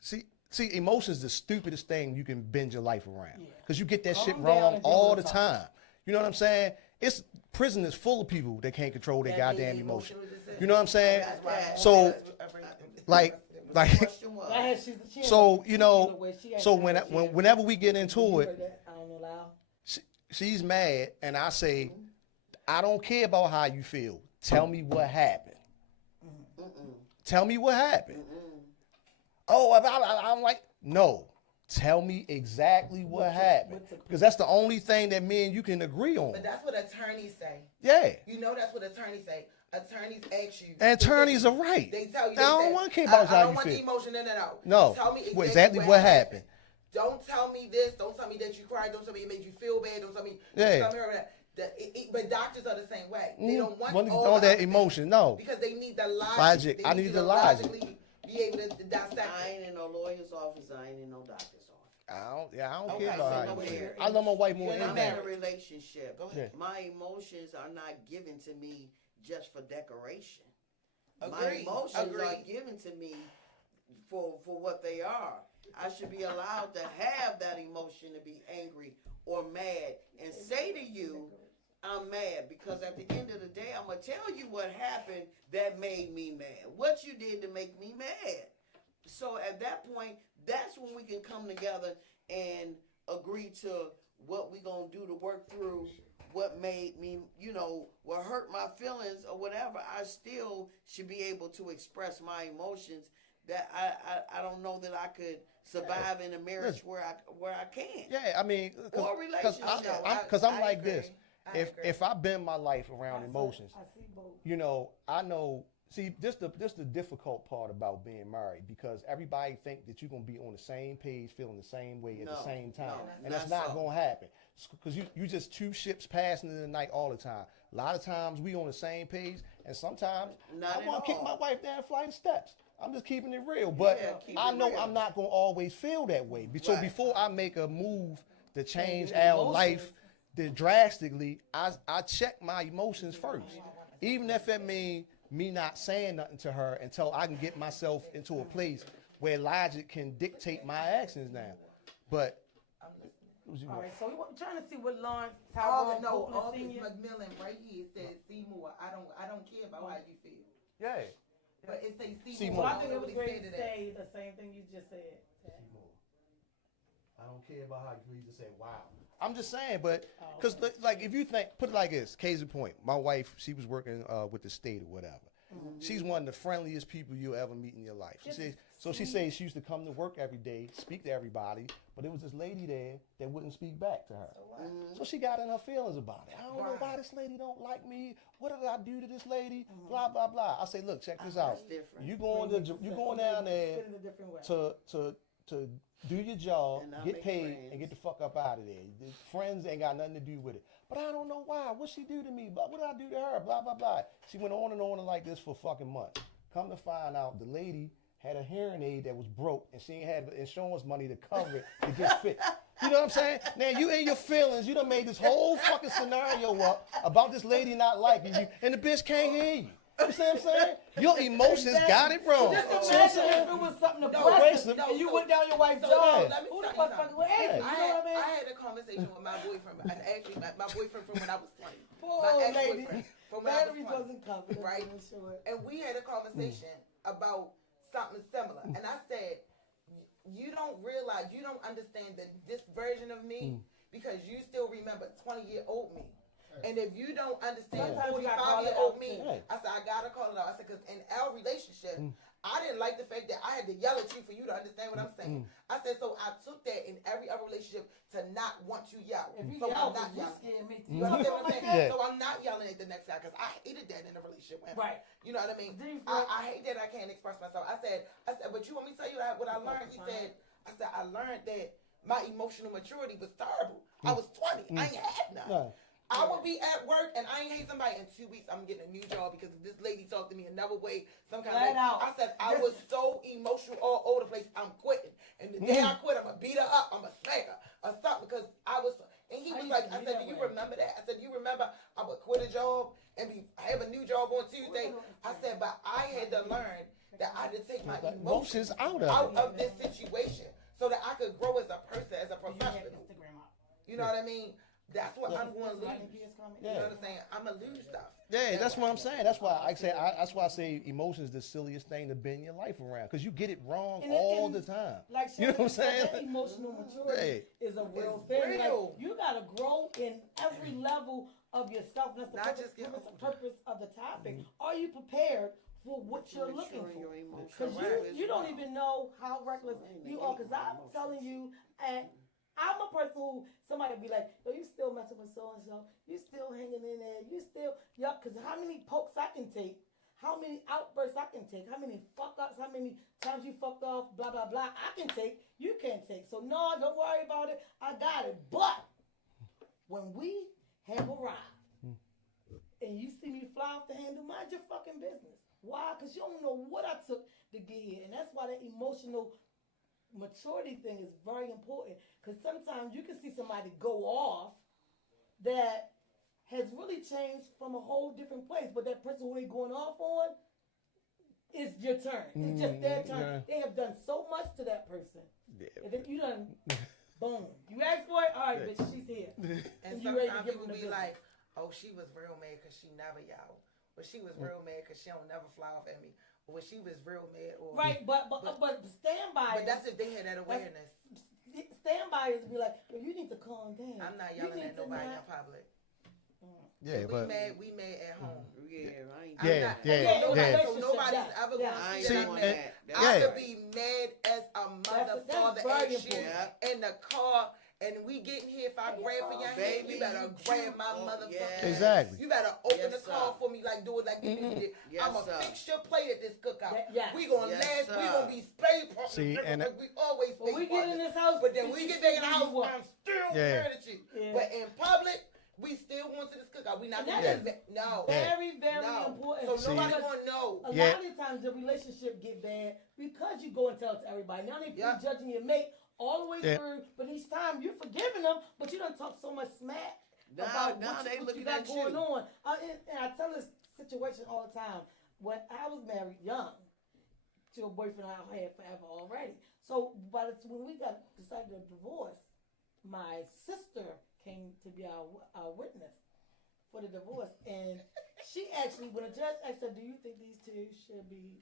see emotions the stupidest thing you can bend your life around because you get that shit Calm down wrong and deal all with the it. time. You know what I'm saying? It's prison is full of people that can't control their That goddamn being emotion. emotional decision. You know what I'm saying? That's why- So that's- like Question was, I had, she had so a you know particular way she had so to when have it. She had- whenever we get into You it, heard that? I don't allow. she's mad and I say, I don't care about how you feel. Tell me what happened. Tell me what happened. Oh, I'm like, no. Tell me exactly what happened. Because that's the only thing that me and you can agree on. But that's what attorneys say. Yeah. You know that's what attorneys say. Attorneys ask you. And attorneys are right. They tell you. I don't want to care about I how don't you want the feel. emotion. No. No. Tell me exactly what happened. Don't tell me this. Don't tell me that you cried. Don't tell me it made you feel bad. Don't tell me. Yeah. Tell me that. But doctors are the same way. They don't want all all the that other emotion. things No. because they need the logic. Logic. They I need need you the to logic. logically be able to dissect I it. ain't in no lawyer's office. I ain't in no doctor's office. I don't Okay, care about so how no you feel. care. I love my wife more You're than not I'm in that. a relationship. Go ahead. My emotions are not given to me just for decoration. My Agreed. emotions are Agreed. given to me for what they are. I should be allowed to have that emotion to be angry or mad and say to you, I'm mad because at the end of the day, I'm going to tell you what happened that made me mad. What you did to make me mad. So at that point, that's when we can come together and agree to what we going to do to work through what made me, what hurt my feelings or whatever. I still should be able to express my emotions. That I don't know that I could survive in a marriage where I can't. Yeah, I mean, Or because relationship. I'm I like agree. this. I agree. If I bend my life around emotions, I see both. I know. See, this the difficult part about being married because everybody think that you're gonna be on the same page, feeling the same way at the No, same time, no, and that's not not so. gonna happen because you just two ships passing in the night all the time. A lot of times we on the same page, and sometimes Not I at want to kick all. my wife down a flight of steps. I'm just keeping it real, but Yeah, keep I it know real. I'm not gonna always feel that way. So Right. before I make a move to change your our emotions. life drastically, I check my emotions first, even if it means me not saying nothing to her until I can get myself into a place where logic can dictate my actions now. But All right, so we're trying to see what Lawrence August, Tyrone no, Copeland August Senior. McMillan right here says Seymour. I don't care about how you feel, yeah, but it says Seymour. Seymour. Well, I think it was Nobody great said to that. say the same thing you just said. I don't care about how you just say wow. I'm just saying, but because like if you put it like this, case in point, my wife, she was working with the state or whatever. She's one of the friendliest people you'll ever meet in your life. She says she used to come to work every day, speak to everybody, but there was this lady there that wouldn't speak back to her. So she got in her feelings about it. I don't know why this lady don't like me. What did I do to this lady? Blah blah blah. I say, look, check this out. different. You going down there Spit it a different way. to do your job, And not get make paid, friends. and get the fuck up out of there. The friends ain't got nothing to do with it. But I don't know why. What she do to me? What did I do to her? Blah blah blah. She went on and like this for fucking months. Come to find out, the lady had a hearing aid that was broke, and she ain't had the insurance money to cover it to get fixed. You know what I'm saying? Now you in your feelings, you done made this whole fucking scenario up about this lady not liking you, and the bitch can't hear you. You see what I'm saying? Your emotions got it wrong. Just See what I'm imagine saying? if it was something No, aggressive no, and you so- went down your wife's so jaw. let me Who the tell you fuck something. fucking with Avery? You know what I mean? I had a conversation with my boyfriend, and actually my boyfriend from when I was 20. Poor my old ex-boyfriend lady. from when I was Batteries 20. wasn't covered. Right. I'm sure. And we had a conversation about something similar. And I said, you don't realize, you don't understand that this version of me because you still remember 20-year-old me. And if you don't understand Sometimes you gotta call it 45-year-old out, me, too. I said, I gotta call it out. I said, because in our relationship, I didn't like the fact that I had to yell at you for you to understand what I'm saying. I said, so I took that in every other relationship to not want you yell. If you So yell, I'm not you yelling. scared me. You understand what I'm saying? Yeah. So I'm not yelling at the next guy because I hated that in a relationship with him. Right. You know what I mean? Do you feel- I hate that I can't express myself. I said, but you want me to tell you what I learned? He said, I learned that my emotional maturity was terrible. I was 20. I ain't had none. No. I would be at work and I ain't hate somebody in 2 weeks. I'm getting a new job because this lady talked to me another way, some kind of Flat way. out. I said I was so emotional all over the place. I'm quitting, and the day I quit, I'm gonna beat her up. I'm gonna smack her or something because I was. And he How was you like, do I said, that do you way? remember that? I said, you remember I would quit a job and have a new job on Tuesday. I said, but I had to learn that I had to take my emotions out of this situation so that I could grow as a person, as a professional. Instagram out. You know what I mean? That's what I'm going to Like, lose. if it's coming- You know what I'm saying? I'm gonna lose stuff. Yeah, that's what I'm saying. That's why I say. That's why I say emotion is the silliest thing to bend your life around because you get it wrong And all the time. Like You know what I'm that saying? emotional maturity Hey. is a real It's thing. real. Like, you gotta grow in every level of yourself. That's the Not purpose, just get purpose of the topic. Are you prepared for what you're looking for? Because you don't even know how reckless you are. Because I'm telling you, and I'm a person who somebody be like, yo, you still messing with so and so, you still hanging in there, you still, yup. Because how many pokes I can take, how many outbursts I can take, how many fuck ups, how many times you fucked off, blah blah blah. I can take, you can't take. So no, don't worry about it. I got it. But when we have arrived and you see me fly off the handle, mind your fucking business. Why? Because you don't know what I took to get here. And that's why that emotional maturity thing is very important. Because sometimes you can see somebody go off that has really changed from a whole different place. But that person who they going off on, it's your turn. It's just their turn. yeah. They have done so much to that person. Yeah. And then you done, boom. You asked for it? All right, bitch, she's here. And you ready to sometimes give people them the be business. like, oh, she was real mad because she never yelled. Or she was real mad because she don't never fly off at me. Or she was real mad. Or Right, but stand by But it. that's if they had that awareness. Stand by is be like, yo, you need to calm down. I'm not You yelling need at to nobody in not- public. Yeah, but We mad at home. Yeah, right. I'm Yeah, not- yeah, so yeah. so nobody's Yeah, ever yeah. going I to ain't see that doing man. that. I Yeah. could be mad as a mother, That's father, very and shit important. in the car, and we getting here. If I grab for your hand, Baby, you better you grab cute. my Oh, motherfucking yes. hand. Exactly. You better open Yes, the car sir. for me, like do it like you did. Yes, I'm sir. gonna fix your plate at this cookout. Yes. We gonna Yes, laugh. We sir. gonna be spade partners. See, and- we always When we spade get in partners. this house, But then bitch, we you get back in the still house, do what? I'm still Yeah. mad at you. Yeah. But in public, we still going to this cookout. We not And gonna that get is no. very, very No. important. So nobody Because gonna know. a Yeah. lot of times the relationship get bad because you go and tell it to everybody. Now they Yeah. judging your mate all the way Yeah. through, but each time you're forgiving them, but you don't talk so much smack Now about they what you looking got at going you. on. And I tell this situation all the time. When I was married young to a boyfriend I had forever already. So when we decided to divorce, my sister came to be our witness for the divorce, and she actually, when a judge asked her, "Do you think these two should be,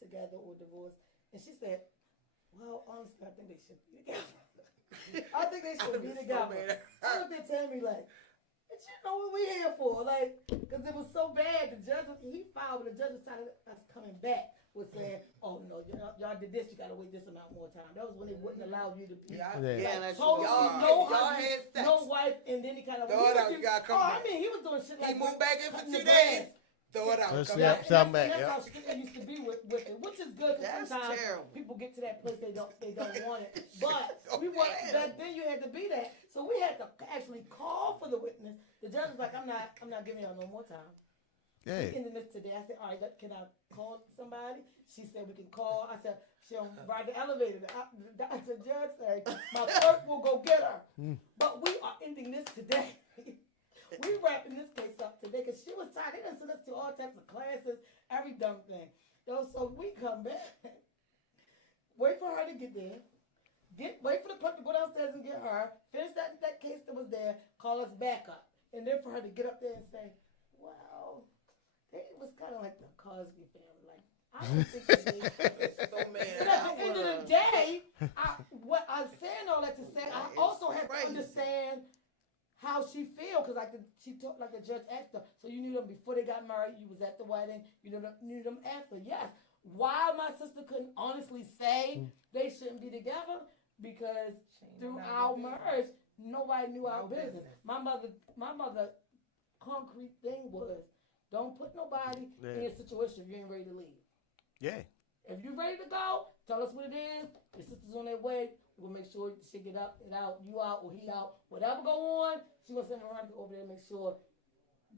together or divorced?" and she said, "Well, honestly, I think they should be together. I think they should be was so together." mad. I looked at Tammy like, "But you know what we here for?" Like, because it was so bad. The judge, he filed, but the judge was telling us coming back was saying, "Oh no, y'all did this. You got to wait this amount more time." That was when they wouldn't allow you to be. Yeah. Yeah. Yeah, that's Totally Y'all- no y'all husband, had sex. no wife, and then he kind of Throw it out, you gotta come back. I mean, he was doing shit He like moved back in for cutting 2 the days. grass. Throw it out. Let's Come see. back. And Something that's back, how yeah. strict it used to be with it, which is good because That's sometimes terrible. people get to that place they don't want it. But Oh, we want damn. back then you had to be that, so we had to actually call for the witness. The judge was like, "I'm not giving y'all no more time." Yeah. We ended this today. I said, all right, can I call somebody? She said, we can call. I said, she'll ride the elevator. The judge said, my clerk will go get her. But we are ending this today. We wrapping this case up today because she was tired. They done sent us to all types of classes, every dumb thing. So we come back, wait for her to get there, wait for the clerk to go downstairs and get her, finish that case that was there, call us back up. And then for her to get up there and say, well, it was kind of like the Cosby family. Like, I don't think they did. So mad. But at the end of the day, what I'm saying all that to say, I also have to understand how she feel, because she talked like the judge asked her. So you knew them before they got married. You was at the wedding. You knew them after. Yes. Why my sister couldn't honestly say they shouldn't be together? Because through our marriage, nobody knew our business. My mother, concrete thing was, don't put nobody in a situation if you ain't ready to leave. Yeah. If you're ready to go, tell us what it is. Your sister's on their way. We'll make sure she get up and out, you out or he out. Whatever go on, she gonna send her over there and make sure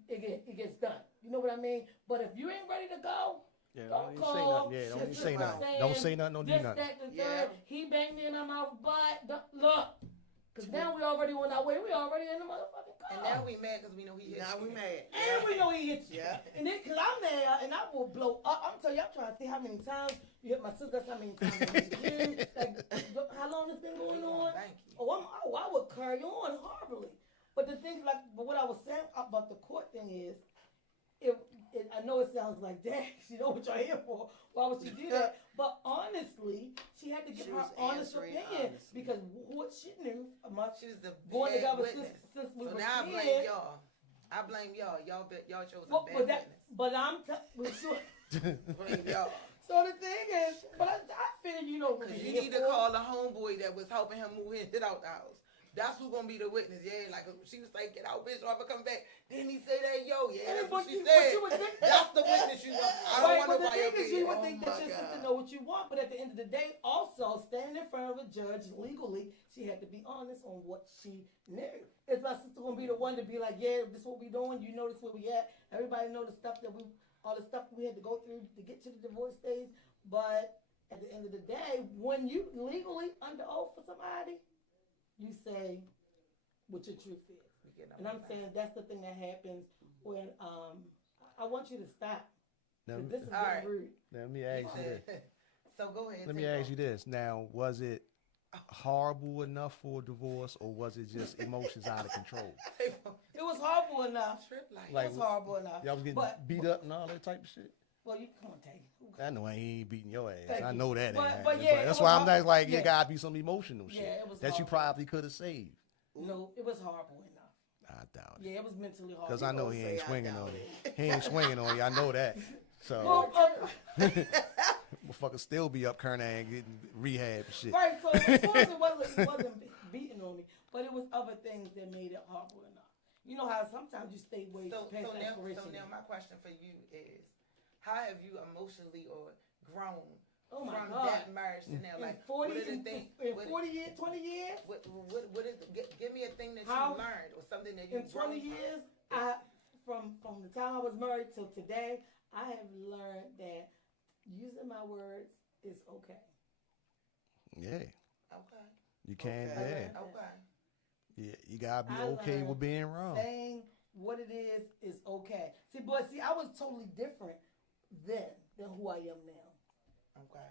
it gets done. You know what I mean? But if you ain't ready to go, don't call. Don't even say nothing. Don't say nothing. Don't do nothing. That, the third. He banged me in my mouth, but look. Because now we already on our way. We already in the motherfucking car. And now we mad because we know he hit you. Now we mad. And we know he hit you. Yeah. And then, because I'm mad, and I will blow up. I'm telling you, I'm trying to see how many times you hit my sister. That's how many times you hit you. Like, how long this been going on? Thank you. I would carry on horribly. But the thing, but what I was saying about the court thing is, I know it sounds like that. You know what you're here for. Why would she do that? But honestly, she had to give her honest opinion because what she knew, She was the going bad together witness. since we So were now I blame kids. y'all. I blame y'all. Y'all chose a Well, bad but, witness. but I'm sure. Blame y'all. So the thing is, but I feel what Because we're you here need to for. call the homeboy that was helping him move in, get out the house. That's who's gonna be the witness. Yeah, like she was like, get out, bitch, or ever come back. Didn't he say that? Yo, yeah, that's what she said. That's the witness you want. I don't want But the nobody thing up is, here. you would think that your sister know what you want, but at the end of the day, also standing in front of a judge legally, she had to be honest on what she knew. Is my sister gonna be the one to be like, yeah, this is what we doing? You know this where we at? Everybody know the stuff all the stuff we had to go through to get to the divorce stage. But at the end of the day, when you legally under oath for somebody, you say what your truth is. And I'm saying that's the thing that happens when I want you to stop. Now, This is All right. rude. let me ask you this. So go ahead. Let me ask you this. Now, was it horrible enough for a divorce, or was it just emotions out of control? It was horrible enough. Trip like, Like, It was horrible enough. Y'all was getting But- beat up and all that type of shit. Well, you come on, Tay. I know I ain't beating your ass. Thank I you. know that. But- ain't but happening. yeah, it that's was why I'm hard- like, yeah. you gotta be some emotional shit Yeah, it was that you horrible. probably could have saved. No, it was horrible enough. I doubt it. Yeah, it was mentally hard. Because I know he ain't say I swinging doubt on you. He ain't swinging on you. I know that. So, Well, motherfucker still be up Kerner and getting rehab and shit. right, so of course it wasn't beating on me, but it was other things that made it horrible enough. You know how sometimes you stay way So past now expiration. my question for you is, how have you emotionally or grown Oh my from God. that marriage to now? In Like 40, what are the in things? 40 years, 20 years, What is? Give me a thing that How- you learned or something that you in 20 years, from the time I was married till today, I have learned that using my words is okay. Yeah. Okay. You can't. Okay. Yeah. Okay. Yeah. You gotta be I okay learned with being wrong. Saying what it is okay. See, I was totally different then than who I am now. Okay.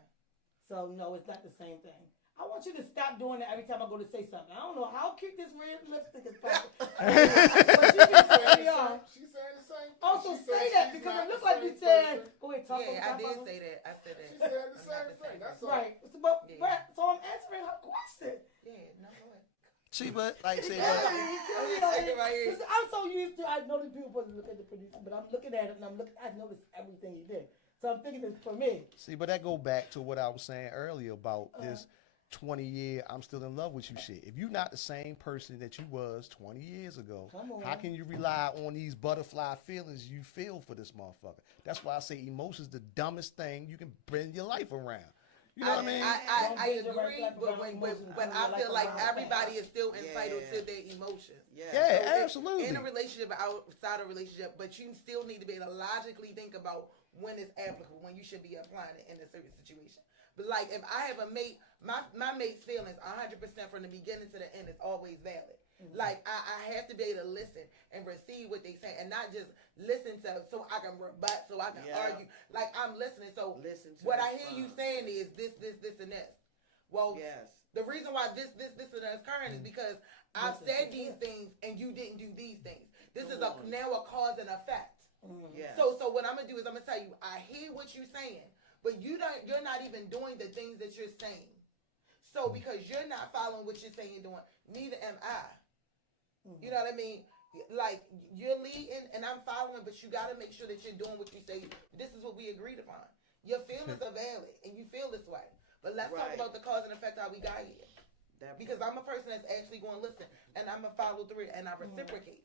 So no, it's not the same thing. I want you to stop doing that every time I go to say something. I don't know how cute this red lipstick is, but you can say me on. She's saying the same thing. Also She say said that she's because not it looks the like you same said. person. Go ahead, talk Yeah, I about did it. say that. I said that. She said the I'm not same thing. That's all. Right. Yeah. But so I'm answering her question. Yeah. No. Go ahead. See, but like say, Yeah, but, you just take it right here. listen, I'm so used to. I know these people supposed to look at the producer, but I'm looking at it and I noticed everything he did. So I'm thinking it's for me. see, but that go back to what I was saying earlier about this 20-year I'm still in love with you shit. If you're not the same person that you was 20 years ago, Come on. how can you rely on these butterfly feelings you feel for this motherfucker? That's why I say emotions the dumbest thing you can bring your life around. You know what I mean? I Don't build your agree, life but around when emotions. but I I like feel like around everybody facts. is still entitled Yeah. to their emotions. Yeah, So it- absolutely. In a relationship, outside a relationship, but you still need to be able to logically think about when it's applicable, when you should be applying it in a certain situation. But like if I have a mate, my mate's feelings 100% from the beginning to the end is always valid. Mhm. Like I have to be able to listen and receive what they say, and not just listen to so I can rebut, so I can Yeah. argue. Like I'm listening. So Listen to what I hear you respond. saying is this, and this. Well, Yes. the reason why this and that is current is because I've Yes, said yes, these yes. things and you didn't do these things. This is Come on. now a cause and effect. Mhm. Yes. So what I'm gonna do is I'm gonna tell you, I hear what you're saying, but you're not even doing the things that you're saying. So because you're not following what you're saying you're doing, neither am I. Mhm. You know what I mean? Like you're leading and I'm following, but you gotta make sure that you're doing what you say. This is what we agreed upon. Your feelings are valid and you feel this way. But let's talk Right. about the cause and effect how we got here. That Because I'm a person that's actually going to listen and I'm going to follow through and I reciprocate.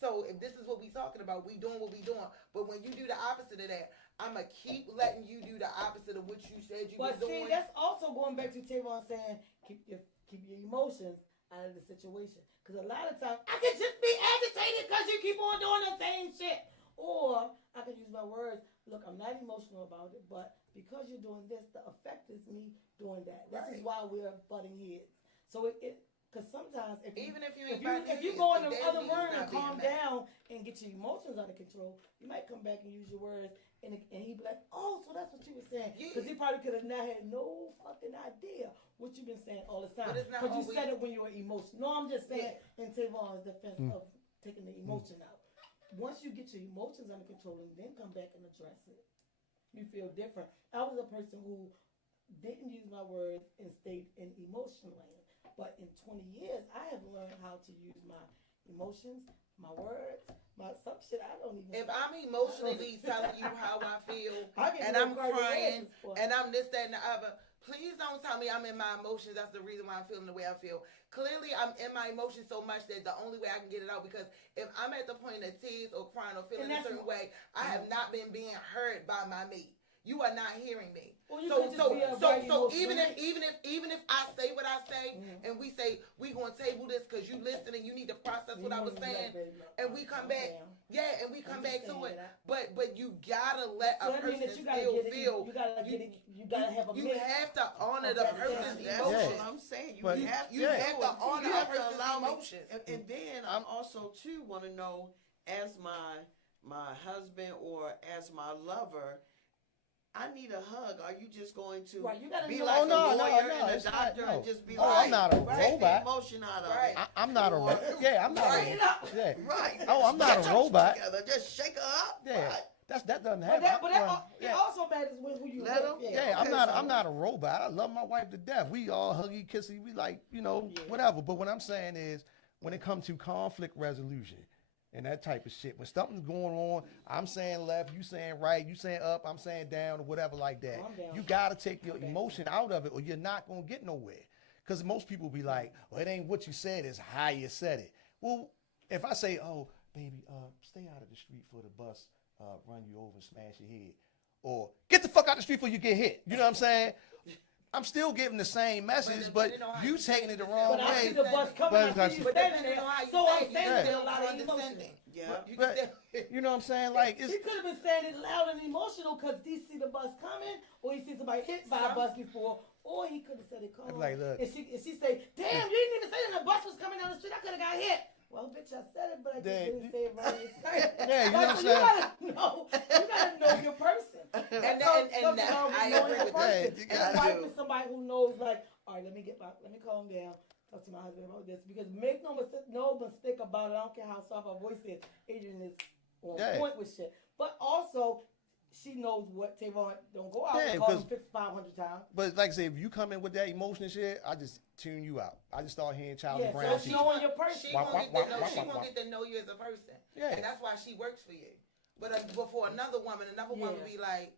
So if this is what we talking about, we doing what we doing. But when you do the opposite of that, I'm going to keep letting you do the opposite of what you said you was But see, doing. that's also going back to Tavon saying keep your emotions out of the situation. Because a lot of times I can just be agitated because you keep on doing the same shit. Or I can use my words. Look, I'm not emotional about it, but because you're doing this, the effect is me doing that. This is Right. why we're butting heads. So because sometimes Even if you ain't if you butting go in heads, the that other means room not and being calm mad. down and get your emotions under control, you might come back and use your words, and he be like, "Oh, so that's what you were saying," Yeah. because he probably could have not had no fucking idea what you've been saying all the time. But it's not Because you always- said it when you were emotional. No, I'm just saying in Tavon's defense of taking the emotion out. Once you get your emotions under control and then come back and address it, you feel different. I was a person who didn't use my words and stayed in emotion land. But in 20 years, I have learned how to use my emotions, my words, some shit I don't even. If I'm emotionally telling you how I feel I get and no I'm crazy crying answers for it. and I'm this, that, and the other, please don't tell me I'm in my emotions. That's the reason why I'm feeling the way I feel. Clearly, I'm in my emotions so much that the only way I can get it out, because if I'm at the point of tears or crying or feeling And a that's certain way, I have not been being heard by my mate. You are not hearing me. Well, you So could just be a very even emotional if I say what I say Mhm. and we say we gonna table this because you listen and you need to process what I was saying, and we come back, and we come back to it. But you gotta let So a that means person that you gotta still get it. feel. You gotta get it. You gotta have a You mix. have to honor the Okay, person's yeah. That's emotions. what I'm saying. You But- have to, You have to honor you a have to person's allow me. emotions. And then I'm also too want to know, as my husband or as my lover, I need a hug. Are you just going to Right, you gotta be know- like Oh, no, a no, lawyer no, and a it's not, doctor no. and just be Oh, like, I'm not a take the robot. emotion out of Right. it? I'm not a robot. Yeah, I'm not Right a up. yeah. Right. Oh, I'm not Get a your robot. shit together. Just shake her up. Yeah, Right. that doesn't But happen. it also matters with who you Let with. them- Yeah, Okay, I'm not a robot. I love my wife to death. We all huggy, kissy. We like, whatever. But what I'm saying is, when it comes to conflict resolution and that type of shit, when something's going on, I'm saying left, you saying right, you saying up, I'm saying down, or whatever like that. I'm down. You gotta take your emotion out of it, or you're not gonna get nowhere. Because most people be like, well, it ain't what you said, it's how you said it. Well, if I say, oh, baby, stay out of the street for the bus run you over and smash your head, or get the fuck out the street before you get hit. You know what I'm saying? I'm still giving the same message, but depending on how you you taking say it the it, wrong But I see way. the bus coming. But I see you But standing depending on how there. you So say I'm it, saying you there's still a lot of condescending. emotion. Yeah. You But can still- you know what I'm saying? Like He it's could have been saying it loud and emotional because he see the bus coming, or he see somebody hit by a bus before, or he could have said it calm. Like, look. and she say, "Damn, you didn't even say that the bus was coming down the street. I could have got hit." Well, bitch, I said it, but I just didn't say it right. Yeah, you know what I'm So saying? you gotta know your person. And Something that- wrong with I knowing agree your with that. person. You And gotta a wife do. is somebody who knows, like, all right, let me calm down. Talk to my husband about this, because make no mistake about it. I don't care how soft her voice is. Adrian is on Yeah. point with shit, but also she knows what Tavon don't go out Yeah, and call him because- 500 times. But like I say, if you come in with that emotion and shit, I just tune you out. I just start hearing Charlie Yeah, Brown. so teaching. knowing your person. She Wah, won't wah, get to wah, know. wah, She wah, won't wah. get to know you as a person. Yeah. And that's why she works for you. But before another woman Yeah. be like,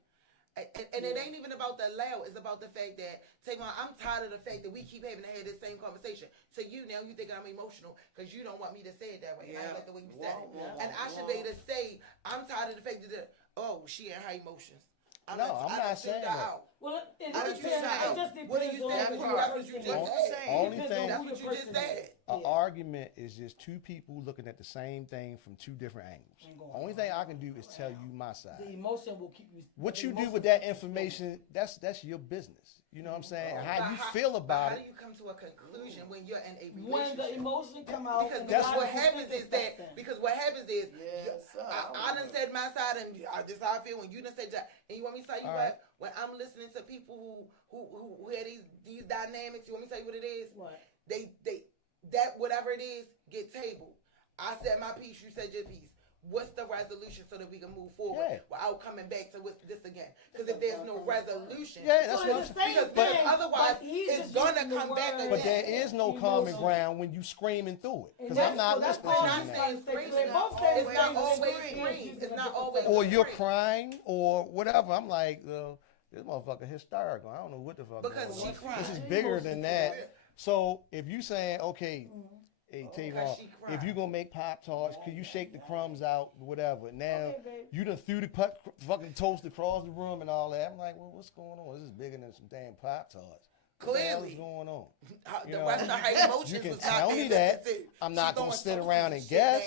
and it ain't even about the loud. It's about the fact that, Tavon, I'm tired of the fact that we keep having to have this same conversation. To you now, you think I'm emotional because you don't want me to say it that way. I Yeah. like the way you said Wah, it. wah, And I should be able to say, I'm tired of the fact that, oh, she in her emotions. I'm No, not, I'm I not done saying took that that. out. Well, it How just did you depends. sound? It just What do depends you on think? who Because your that's what you person just is. said. Only Depends on thing- who That's your what you just person said. is. An Yeah. argument is just two people looking at the same thing from two different angles. Ain't going Only thing I can do is tell you my The side. emotion will keep you. What the you do emotion with that keeps you strong. information, that's your business. You know what I'm saying? But How you feel but about how do it. you come to a conclusion when you're in a When the relationship? emotion come out, Because and that's the what logical happens thinking is that steps in. because what happens is Yes, sir. I done said my side and this how I feel when you done said that, and you want me to tell you All what? right. When I'm listening to people who have these dynamics, you want me to tell you what it is? What? They that whatever it is get tabled. I said my piece, you said your piece. What's the resolution so that we can move forward Yeah. without coming back to this again? Because if there's no resolution, Yeah, that's So what I'm it's the saying. same because thing, otherwise but he's it's just gonna using the come back word But there is no common emotion. ground when you screaming through it. And Because I'm not that's listening all to I'm you now. trying to say. Screaming. They both say It's the not same always thing. scream. It's It's a not different always way. Or you're Scream. crying or whatever. I'm like, this motherfucker hysterical. I don't know what the fuck. Because going she on. crying. This is Her bigger emotions than come that. out. So if you saying, okay, hey because Tavon, she if crying. you gonna make Pop Tarts, can you shake the crumbs out, whatever? Now Okay, babe. you done threw the fucking toast across the room and all that. I'm like, well, what's going on? This is bigger than some damn Pop Tarts. What the hell is Clearly. going on? The You know, rest of her emotions you can was tell not me there. that. I'm not gonna sit around and guess.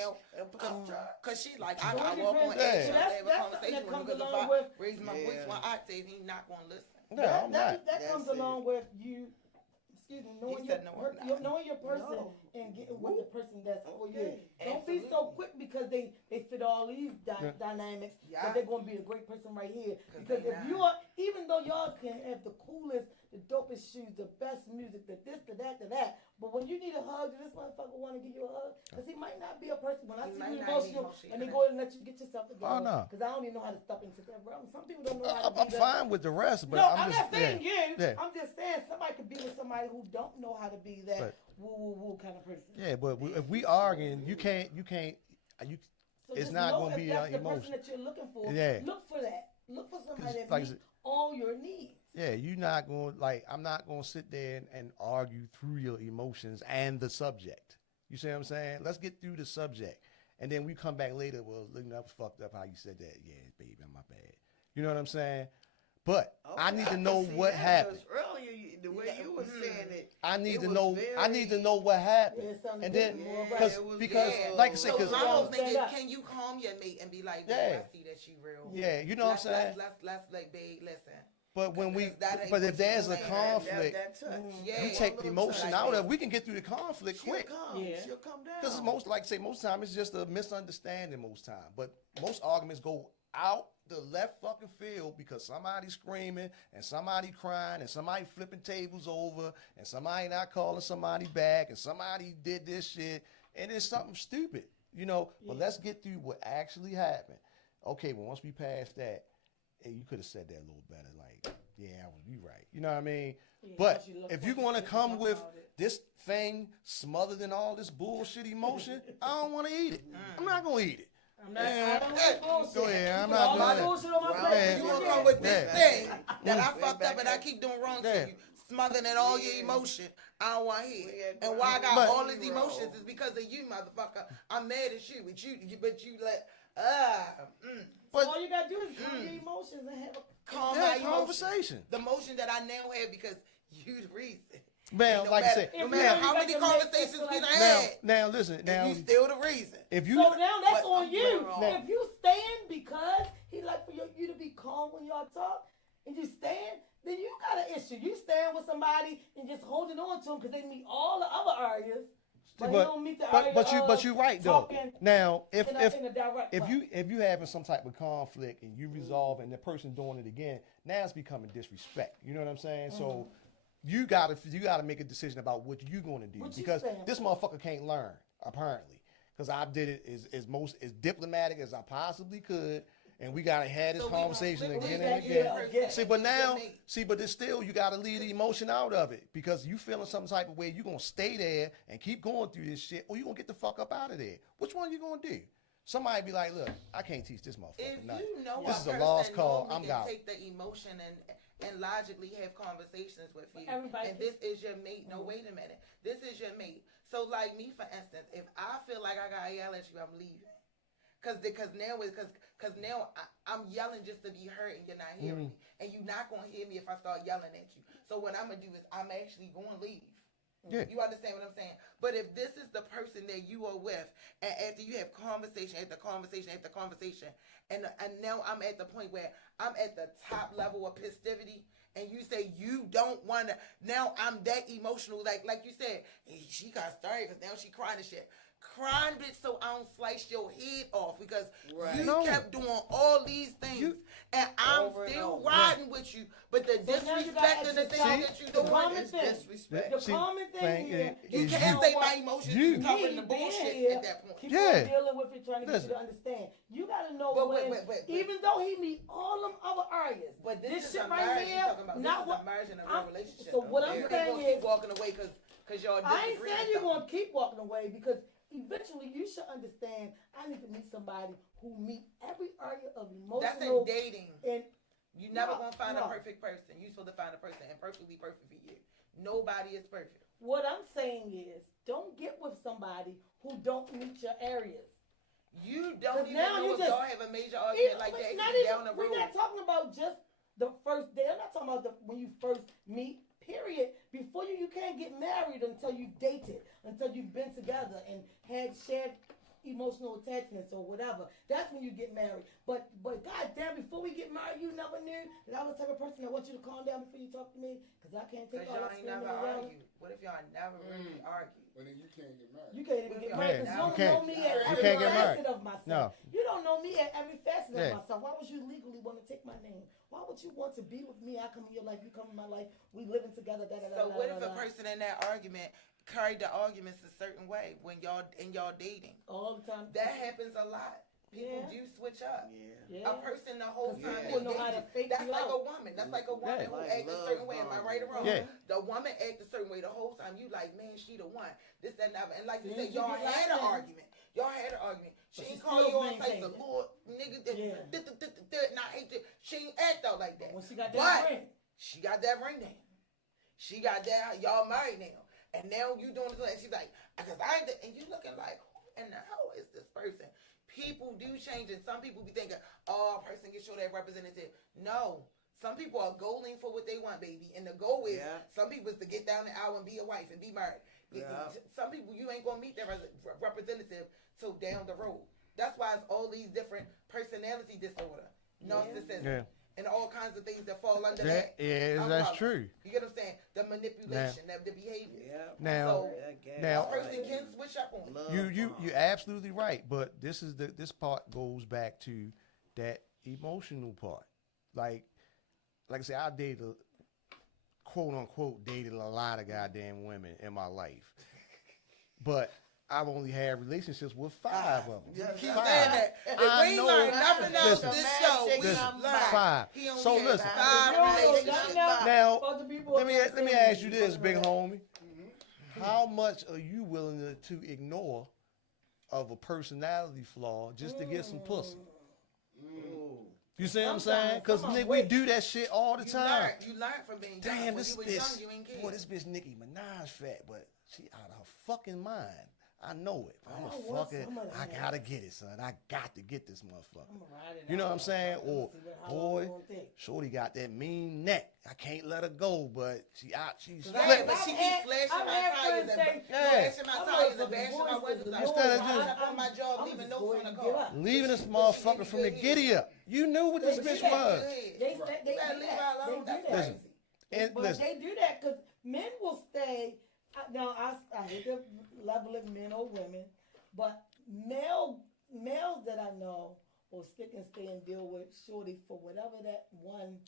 Cause she like So I it walk on depends. Yeah. eggshells, So I have a that's conversation something that with him comes because if along I with- raise my voice Yeah. one octave, he's not gonna listen. No, I'm not. That comes That's along with you. Excuse me, knowing said your, no, I'm not. knowing your person No. and getting with the person that's for you. Okay. Don't be so Absolutely. quick because they fit all these Yeah. dynamics Yeah. that they're going to be a great person right here. 'Cause Because they if not. you are, even though y'all can have the coolest, the dopest shoes, the best music, the this, the that, but when you need a hug, does this motherfucker want to give you a hug? Because he might not be a person. When I He see might you not be emotional, emotional and they for go and let you get yourself together. Oh, no. Because I don't even know how to step into that realm. Some people don't know how to I'm be that. fine with the rest, but No, I'm I'm just not saying you. yeah. I'm just saying somebody could be with somebody who don't know how to be that But- woo kind of person. Yeah, but if we arguing, you can't. You So it's just not know gonna if be that's the emotion. person that you're looking for. Yeah. Look for that. Look for somebody 'Cause that like I meets said- all your needs. Yeah, you're not going like I'm not going to sit there and argue through your emotions and the subject. You see what I'm saying? Let's get through the subject, and then we come back later. Well, look, that was fucked up how you said that. Yeah, baby, I'm my bad. You know what I'm saying? But I need to know what happened. Earlier, the way you were saying it, I need it to was know. I need to know what happened, Yeah, it sounded and good then to me, Yeah, but- it was because very like I said, So because my whole thing is, Stand up. can you calm your mate and be like, Yeah. "Babe, I see that you real." yeah, you know what I'm saying. Let's like, babe, listen. But when we, Because that ain't but what if there's a you saying. conflict, that touch. Yeah. you take the emotion out of. We can get through the conflict She'll quick. come. Yeah. She'll come down. Because it's most, like I say, most time it's just a misunderstanding most time. But most arguments go out the left fucking field because somebody's screaming and somebody crying and somebody flipping tables over and somebody not calling somebody back and somebody did this shit and it's something stupid, you know. But let's get through what actually happened. Okay, well, once we pass that, hey, you could have said that a little better. Like, yeah, you right. You know what I mean? Yeah, But once you look if for you're the going to shit come talk with about it. this thing smothered in all this bullshit emotion, I don't want to eat it. I'm not going to eat it. I'm not, Yeah. I don't want bullshit. Go ahead, I'm Put not all my doing that. bullshit on my Right. plate. Yeah. You You gonna get come it. with this Yeah. thing that I Way fucked back up and I at- keep doing wrong Yeah. to you, smothering in all your emotion. I don't want to hear We it. had And why I got But- all these emotions is because of you, motherfucker. I'm mad at you, but you like, But All you gotta do is calm your emotions and have a calm yeah, my emotions. conversation. The emotion that I now have because you the reason. Man, No like I matter- said, no If matter you how got many to make conversations this we like- done now, had, now listen, now you still the reason. if you So now that's But on I'm you. wrong. If you stand because he like for you to be calm when y'all talk, and you stand, then you got an issue. You stand with somebody and just holding on to him because they meet all the other areas, but, he don't meet the area but of you're right though. talking Now, if in a direct if way. you having some type of conflict and you resolve and the person doing it again, now it's becoming disrespect. You know what I'm saying? So you gotta make a decision about what you're gonna do What you because stand this for. motherfucker can't learn apparently because I did it as diplomatic as I possibly could. And we gotta have this So we gonna conversation flip again it and back again. to the Yeah. person See, but who's now, your mate. but it's still you gotta leave the emotion out of it because you feeling some type of way. You gonna stay there and keep going through this shit, or you gonna get the fuck up out of there. Which one you gonna do? Somebody be like, look, I can't teach this motherfucker If nothing. you know This is a person lost call. normally I'm can out. take the emotion and logically have conversations with you. Everybody And this is your mate. No, wait a minute. This is your mate. So like me, for instance, if I feel like I gotta yell at you, I'm leaving. Cause now I'm yelling just to be heard and you're not hearing me, and you're not gonna hear me if I start yelling at you. So what I'm gonna do is I'm actually gonna leave. Yeah. You understand what I'm saying? But if this is the person that you are with, and after you have conversation after conversation after conversation, and now I'm at the point where I'm at the top level of festivity, and you say you don't want to, now I'm that emotional, like you said, hey, she got started because now she crying and shit. Crying, bitch, so I don't slice your head off because you No. kept doing all these things, and I'm Over and still over. riding with you. But the But now you gotta disrespect and the exercise things that you the doing, common It's thing. disrespect. The See, common thing thing here, you is can't know say what? my emotions You. is covering the Me being bullshit here, at that point. keep Yeah. on dealing with it, trying to get Listen. you to understand. You gotta know But when, but even though he meet all them other areas, But this is shit a right marriage here, you're talking about. not This what is a marriage and a real I'm- relationship. so what though. I'm You ain't saying gonna keep is- walking away because y'all I ain't disagree saying or you're something. gonna keep walking away because eventually you should understand. I need to meet somebody who meet every area of That's in emotional dating. and You never No, gonna find no. a perfect person. You supposed to find a person and perfectly perfect for you. Nobody is perfect. what I'm saying is don't get with somebody who don't meet your areas. You don't 'Cause even now know you if just- y'all have a major argument like that. It could be down the We're road. not talking about just the first day. I'm not talking about when you first meet. Period. Before you can't get married until you've dated, until you've been together and had shared emotional attachments or whatever. That's when you get married. But goddamn, before we get married, you never knew that I was the type of person that wants you to calm down before you talk to me, because I can't take Because all y'all that ain't screaming never and yelling. argued. What if y'all never really argued? But then you can't get married. You can't even get Yeah, married because you you don't can't. know me at You every can't get facet married. of myself. No. You don't know me at every facet Yeah. of myself. Why would you legally want to take my name? Why would you want to be with me? I come in your life, you come in my life. We living together. Da, da, da, So da, what da, if a da. person in that argument carried the arguments a certain way when y'all dating? All the time? That happens a lot. People Yeah. do switch up. Yeah. A person the whole Because time people they know how to dating. fake That's you like a out. woman. That's like a woman Yeah. who Like acts a certain way. Am I right or wrong? Yeah. The woman act a certain way the whole time. You like, man, she the one. This, that, and that. And like you Soon said, as you y'all get had an like that. argument. Y'all had an argument. She But she ain't call still you all types maintained of it. Lord nigga. Yeah. And I hate you. She ain't act out like that. When she got that But ring. she got that ring now. She got that. Y'all married now. And now you doing this. And she's like, because I ain't. And you looking like, who in the hell is this person? People do change, and some people be thinking, oh, a person can show that representative. No. Some people are goaling for what they want, baby. And the goal is, Yeah. some people is to get down the aisle and be a wife and be married. Yeah. Some people, you ain't going to meet their representative till down the road. That's why it's all these different personality disorder, narcissism, Yeah. and all kinds of things that fall under That that. is, that's umbrella. true. You get what I'm saying? The manipulation, the behavior. Yeah. Now- So, now- a person can switch up on you. You're absolutely right, but this part goes back to that emotional part. Like I said, I dated, quote unquote, dated a lot of goddamn women in my life, but I've only had relationships with 5 of them. Yeah, Keep saying Five. that. If I we know- learn nothing else Listen, this show, we listen, learn. 5. He only So had listen. 5 You don't know relationships. nothing Now, about the people let me that let me say ask you you this, don't big know. homie. How much are you willing to ignore of a personality flaw just to get some pussy? You see what I'm saying? Because Sometimes nigga, we do that shit all the time. You learn from being young. Damn, When this you was bitch, young, you ain't care. boy, this bitch Nicki Minaj fat, but she out of her fucking mind. I know it. I'm a I want fucking, some of I that. gotta get it, son. I got to get this motherfucker. I'ma ride it You know out. what I'm saying? Or, See how long it boy, gonna take. shorty got that mean neck. I can't let her go, but she's Yeah, flipping. but she I've keep had- flashing I've my had tires friends and say, flashing my I'm tires and motherfucking bashing my voice windows is out. Instead of I'm just- up on my job, I'm leaving just notes going on the to get car. up. Leaving this But she motherfucker give from me the good giddy head. up. You knew what this They bitch do that. was. They You do gotta leave her that. alone. They That's do that. crazy. And But listen, they do that because men will stay. Now I hate to level of men or women, but males that I know will stick and stay and deal with shorty for whatever that one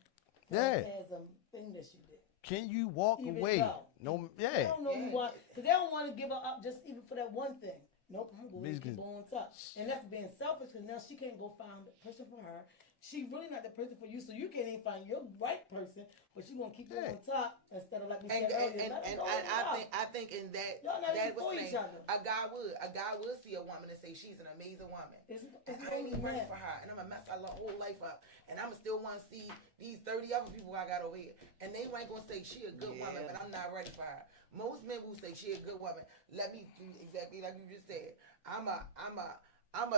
Yeah. phantasm thing that she did. can you walk Even away? though. No, They yeah. don't know you Yeah. want because they don't want to give her up just even for that one thing. Nope, I'm going to These keep can- on top, and that's being selfish because now she can't go find the person for her. She really not the person for you, so you can't even find your right person, but she gonna keep you Yeah. on top instead of like we And said earlier. let her go on top. I think in that Y'all not even was for each saying other. a guy would see a woman and say she's an amazing woman. It's And I ain't even ready that. for her, and I'm gonna mess her whole life up, and I'ma still want to see these 30 other people I got over here, and they ain't gonna say she a good woman, but I'm not ready for her. Most men will say she a good woman. Let me do exactly like you just said. I'm a I'ma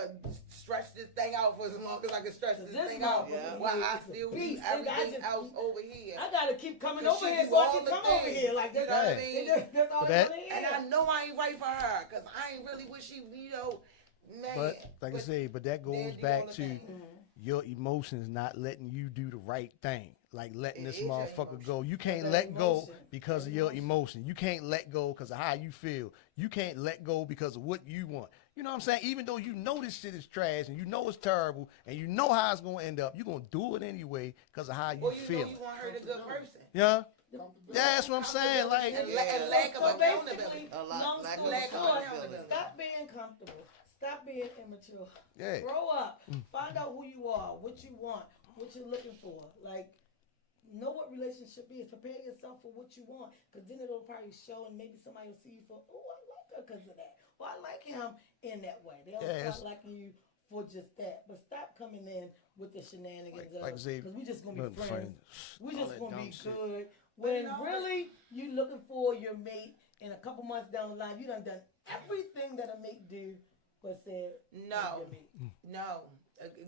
stretch this thing out for as long as I can stretch this This thing out. motherfucker While I is a still beast, do nigga. I everything just- else over here. I gotta keep coming Cause over she here do so I all can the come over things. here. Like You this. know what I Yeah. mean? That's all that- I need. And I know I ain't right for her, cause I ain't really what she, man. But like I say, but that they'll goes do back all the to things. your emotions not letting you do the right thing. Like letting It this is your motherfucker go. emotion. You can't That let go emotion. because of That your emotion. emotion. You can't let go because of how you feel. You can't let go because of what you want. You know what I'm saying? Even though you know this shit is trash and you know it's terrible and you know how it's gonna end up, you're gonna do it anyway because of how you Well, you feel. know you want her the good person. Yeah? Comfortability. Yeah, that's what I'm saying. Like And Yeah. lack So of accountability. basically, A lot- long lack of story short, accountability. stop being comfortable. Stop being immature. Yeah. Grow up. Find out who you are, what you want, what you're looking for. Like, know what relationship is. Prepare yourself for what you want, because then it'll probably show, and maybe somebody will see you for, oh, I like her because of that. Or I like him in that way. They'll Yeah, it's- start liking you for just that. But stop coming in with the shenanigans Like I say, because we just gonna be nothing friends. funny. We All just that gonna dumb be shit. good. When no, really you looking for your mate, and a couple months down the line, you done everything that a mate do, but said No. your mate. No,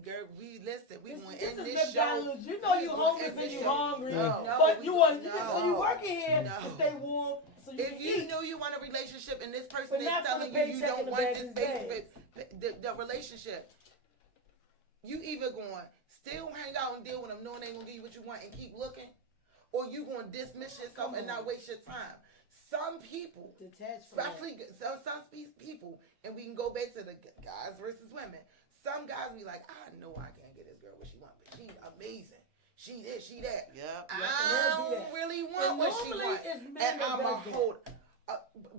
girl, we listen. We This, want this in is this show. McDonald's. You know you we hungry in and this you show. hungry, No. but you want No. so you working here No. to stay warm, so you If can you eat. knew you want a relationship and this person But is not from telling the you you paycheck don't and the want bags this and the relationship, you either going to still hang out and deal with them knowing they ain't going to give you what you want and keep looking, or you going to dismiss yourself and not waste your time. Some people, Detached from that. especially some people, and we can go back to the guys versus women. Some guys be like, I know I can't get this girl what she want, but she amazing. She this, she that. Yep. and I they'll do don't that. really want And what she normally wants, it's men and that I'm a does that. hold.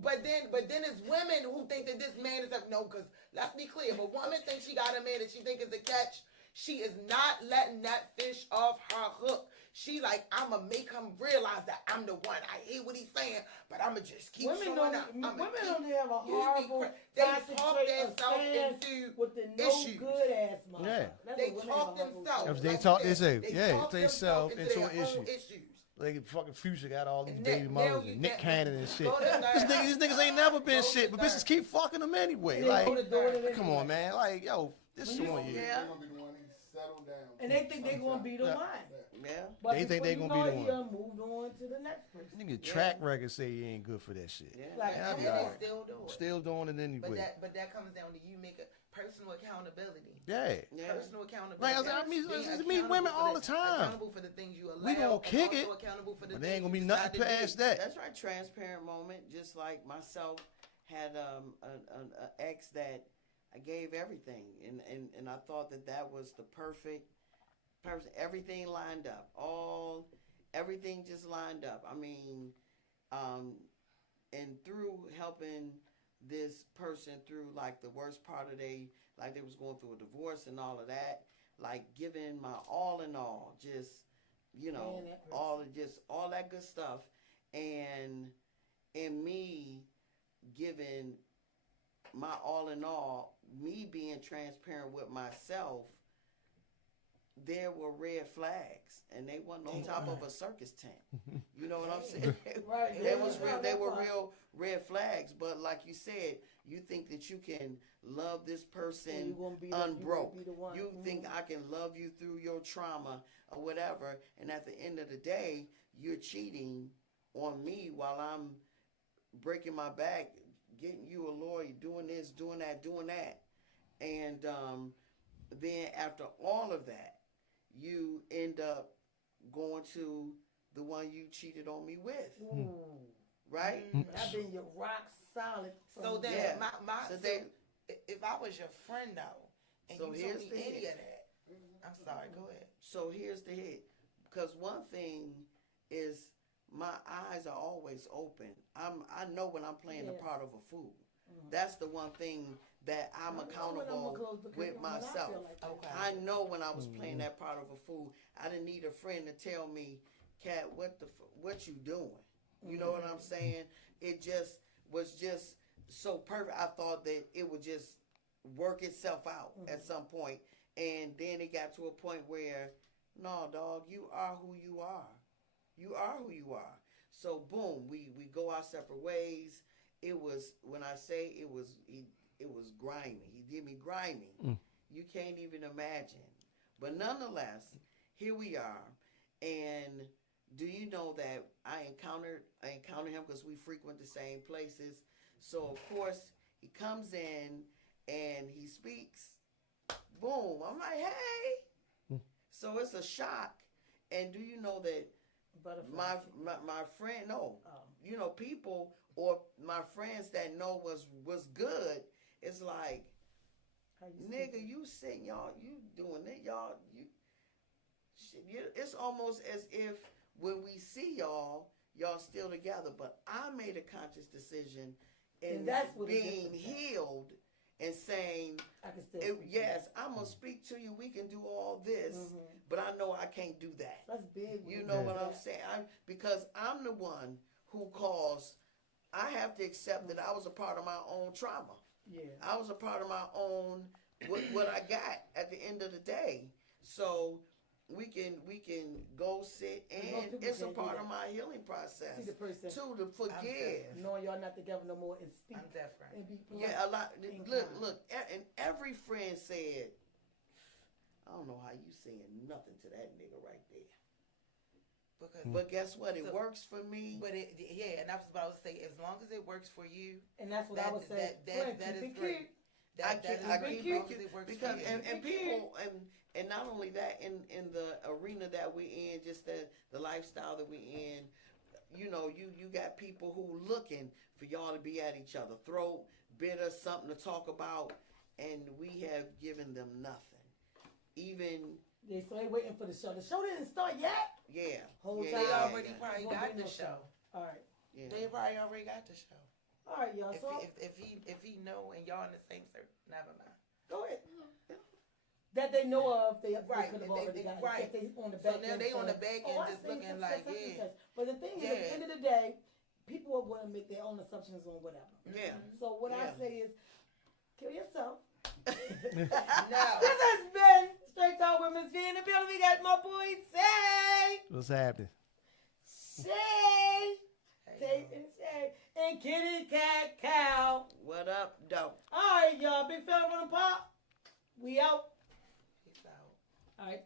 But then it's women who think that this man is a no. Because let's be clear, if a woman thinks she got a man that she think is a catch, she is not letting that fish off her hook. She like, I'ma make him realize that I'm the one. I hear what he's saying, but I'ma just keep Women showing don't. up. Women don't have a You be horrible cra- they toxic talk trait of themselves stance into with the no issues. good ass mother. Yeah. That's They what women talk have a horrible themselves. trait. If they like talk you said, themselves, yeah, talk they themselves self into their an own issue. issues. Like fucking Future got all these And baby now mothers you and Nick get- Cannon and shit. go to These niggas ain't never been Go to shit, but third. bitches keep fucking them anyway. And they go to Like, do it come anyway. on, man. Like, yo, this is When you- one year. Yeah. They're gonna be the one he settled down. And they think they're gonna be the Yeah. one. Yeah. But They think before they you gonna know be it, the he one. done moved on to the next person. Nigga, track record say you ain't good for that shit. Yeah. Like, Yeah, And be they alright. still do it. Still doing it anyway. But that comes down to you make a personal accountability. Yeah. Yeah. Personal accountability. Like I said, I meet- Being I meet accountable women for all the time. Accountable for the things you allow. We gonna and kick also it, accountable for the But there ain't things gonna be you nothing decide to past do. that. That's right. Transparent moment. Just like myself had an ex that I gave everything, and I thought that was the perfect person. Everything lined up. Everything just lined up. I mean, and through helping this person through like the worst part of they was going through a divorce and all of that, like giving my all in all, just Man, that hurts. all that good stuff, and me giving my all in all, me being transparent with myself, there were red flags, and they wasn't on top of a circus tent. You know what I'm saying? Right. They was Yeah, real. They that's were right. real red flags. But like you said, you think that you can love this person you gonna be unbroke. be the one. You think I can love you through your trauma or whatever, and at the end of the day, you're cheating on me while I'm breaking my back, getting you a lawyer, doing this, doing that, and then after all of that, you end up going to the one you cheated on me with, Ooh. right? I've been your rock solid. So from then, Yeah. so if I was your friend though, and So you told here's me the any hit. of that, I'm sorry. Go ahead. So here's the hit, because one thing is my eyes are always open. I know when I'm playing the Yeah. part of a fool. That's the one thing that I'm accountable with myself. Okay. I know when I was playing that part of a fool, I didn't need a friend to tell me, "Cat, what you doing?" You know what I'm saying? It just was just so perfect. I thought that it would just work itself out at some point, and then it got to a point where, no, dog, you are who you are. You are who you are. So boom, we go our separate ways. It was, when I say it was, it was grimy. He did me grimy. Mm. You can't even imagine. But nonetheless, here we are. And do you know that I encountered him because we frequent the same places. So of course he comes in and he speaks. Boom. I'm like, hey. Mm. So it's a shock. And do you know that Butterfly. my friend, no, Oh. you know, people or my friends that know was good, it's like, How you nigga, speaking? you sitting, y'all, you doing it, y'all, shit, it's almost as if when we see y'all still together. But I made a conscious decision in And that's what the being difference is. healed and saying, I can still speak to yes, I'm gonna speak to you. We can do all this, Mhm. but I know I can't do that. That's big. You when know do what I'm that. saying? Because I'm the one who caused. I have to accept that I was a part of my own trauma. Yeah. I was a part of my own what I got at the end of the day. So we can go sit Most and people it's a can't do part that. of my healing See process the person to forgive. knowing y'all not together no more and speak I'm different. and be polite. Yeah, a lot. and Look, kind. look, and every friend said, I don't know how you saying nothing to that nigga right there. Because, But guess what? It So- works for me. but yeah, and that's what I was saying. As long as it works for you, And that's what I that- would say. that- Friend, that keep is it great. cute. that I that keep, is I great keep as keep long it as it works because for you. and people and not only that in the arena that we in, just the lifestyle that we in, you know, you got people who looking for y'all to be at each other, throat, bitter, something to talk about, and we have given them nothing. Even They waiting for the show. The show didn't start yet. yeah, Whole yeah, time. They yeah, already yeah, probably Won't got be the no show. All right. yeah. They probably already got the show. All right, y'all. If So he know and y'all in the same circle, never mind. go ahead. That they know of, they Right, could have they- already they- got. right. If they on the So back now end they on the saying, back end I just think looking such, like, such, and yeah. such. But the thing is, at the Yeah. end of the day, people are going to make their own assumptions on whatever. Yeah. So what I Yeah. say is, kill yourself. No. This has been Straight Talk with Miss V in the building. We got my boy Tay, What's happening? Shay, Hey, Tay and Shay, and Kitty Cat Cow. What up, dope? All right, y'all. Big fan from the pop. We out. peace out. All right.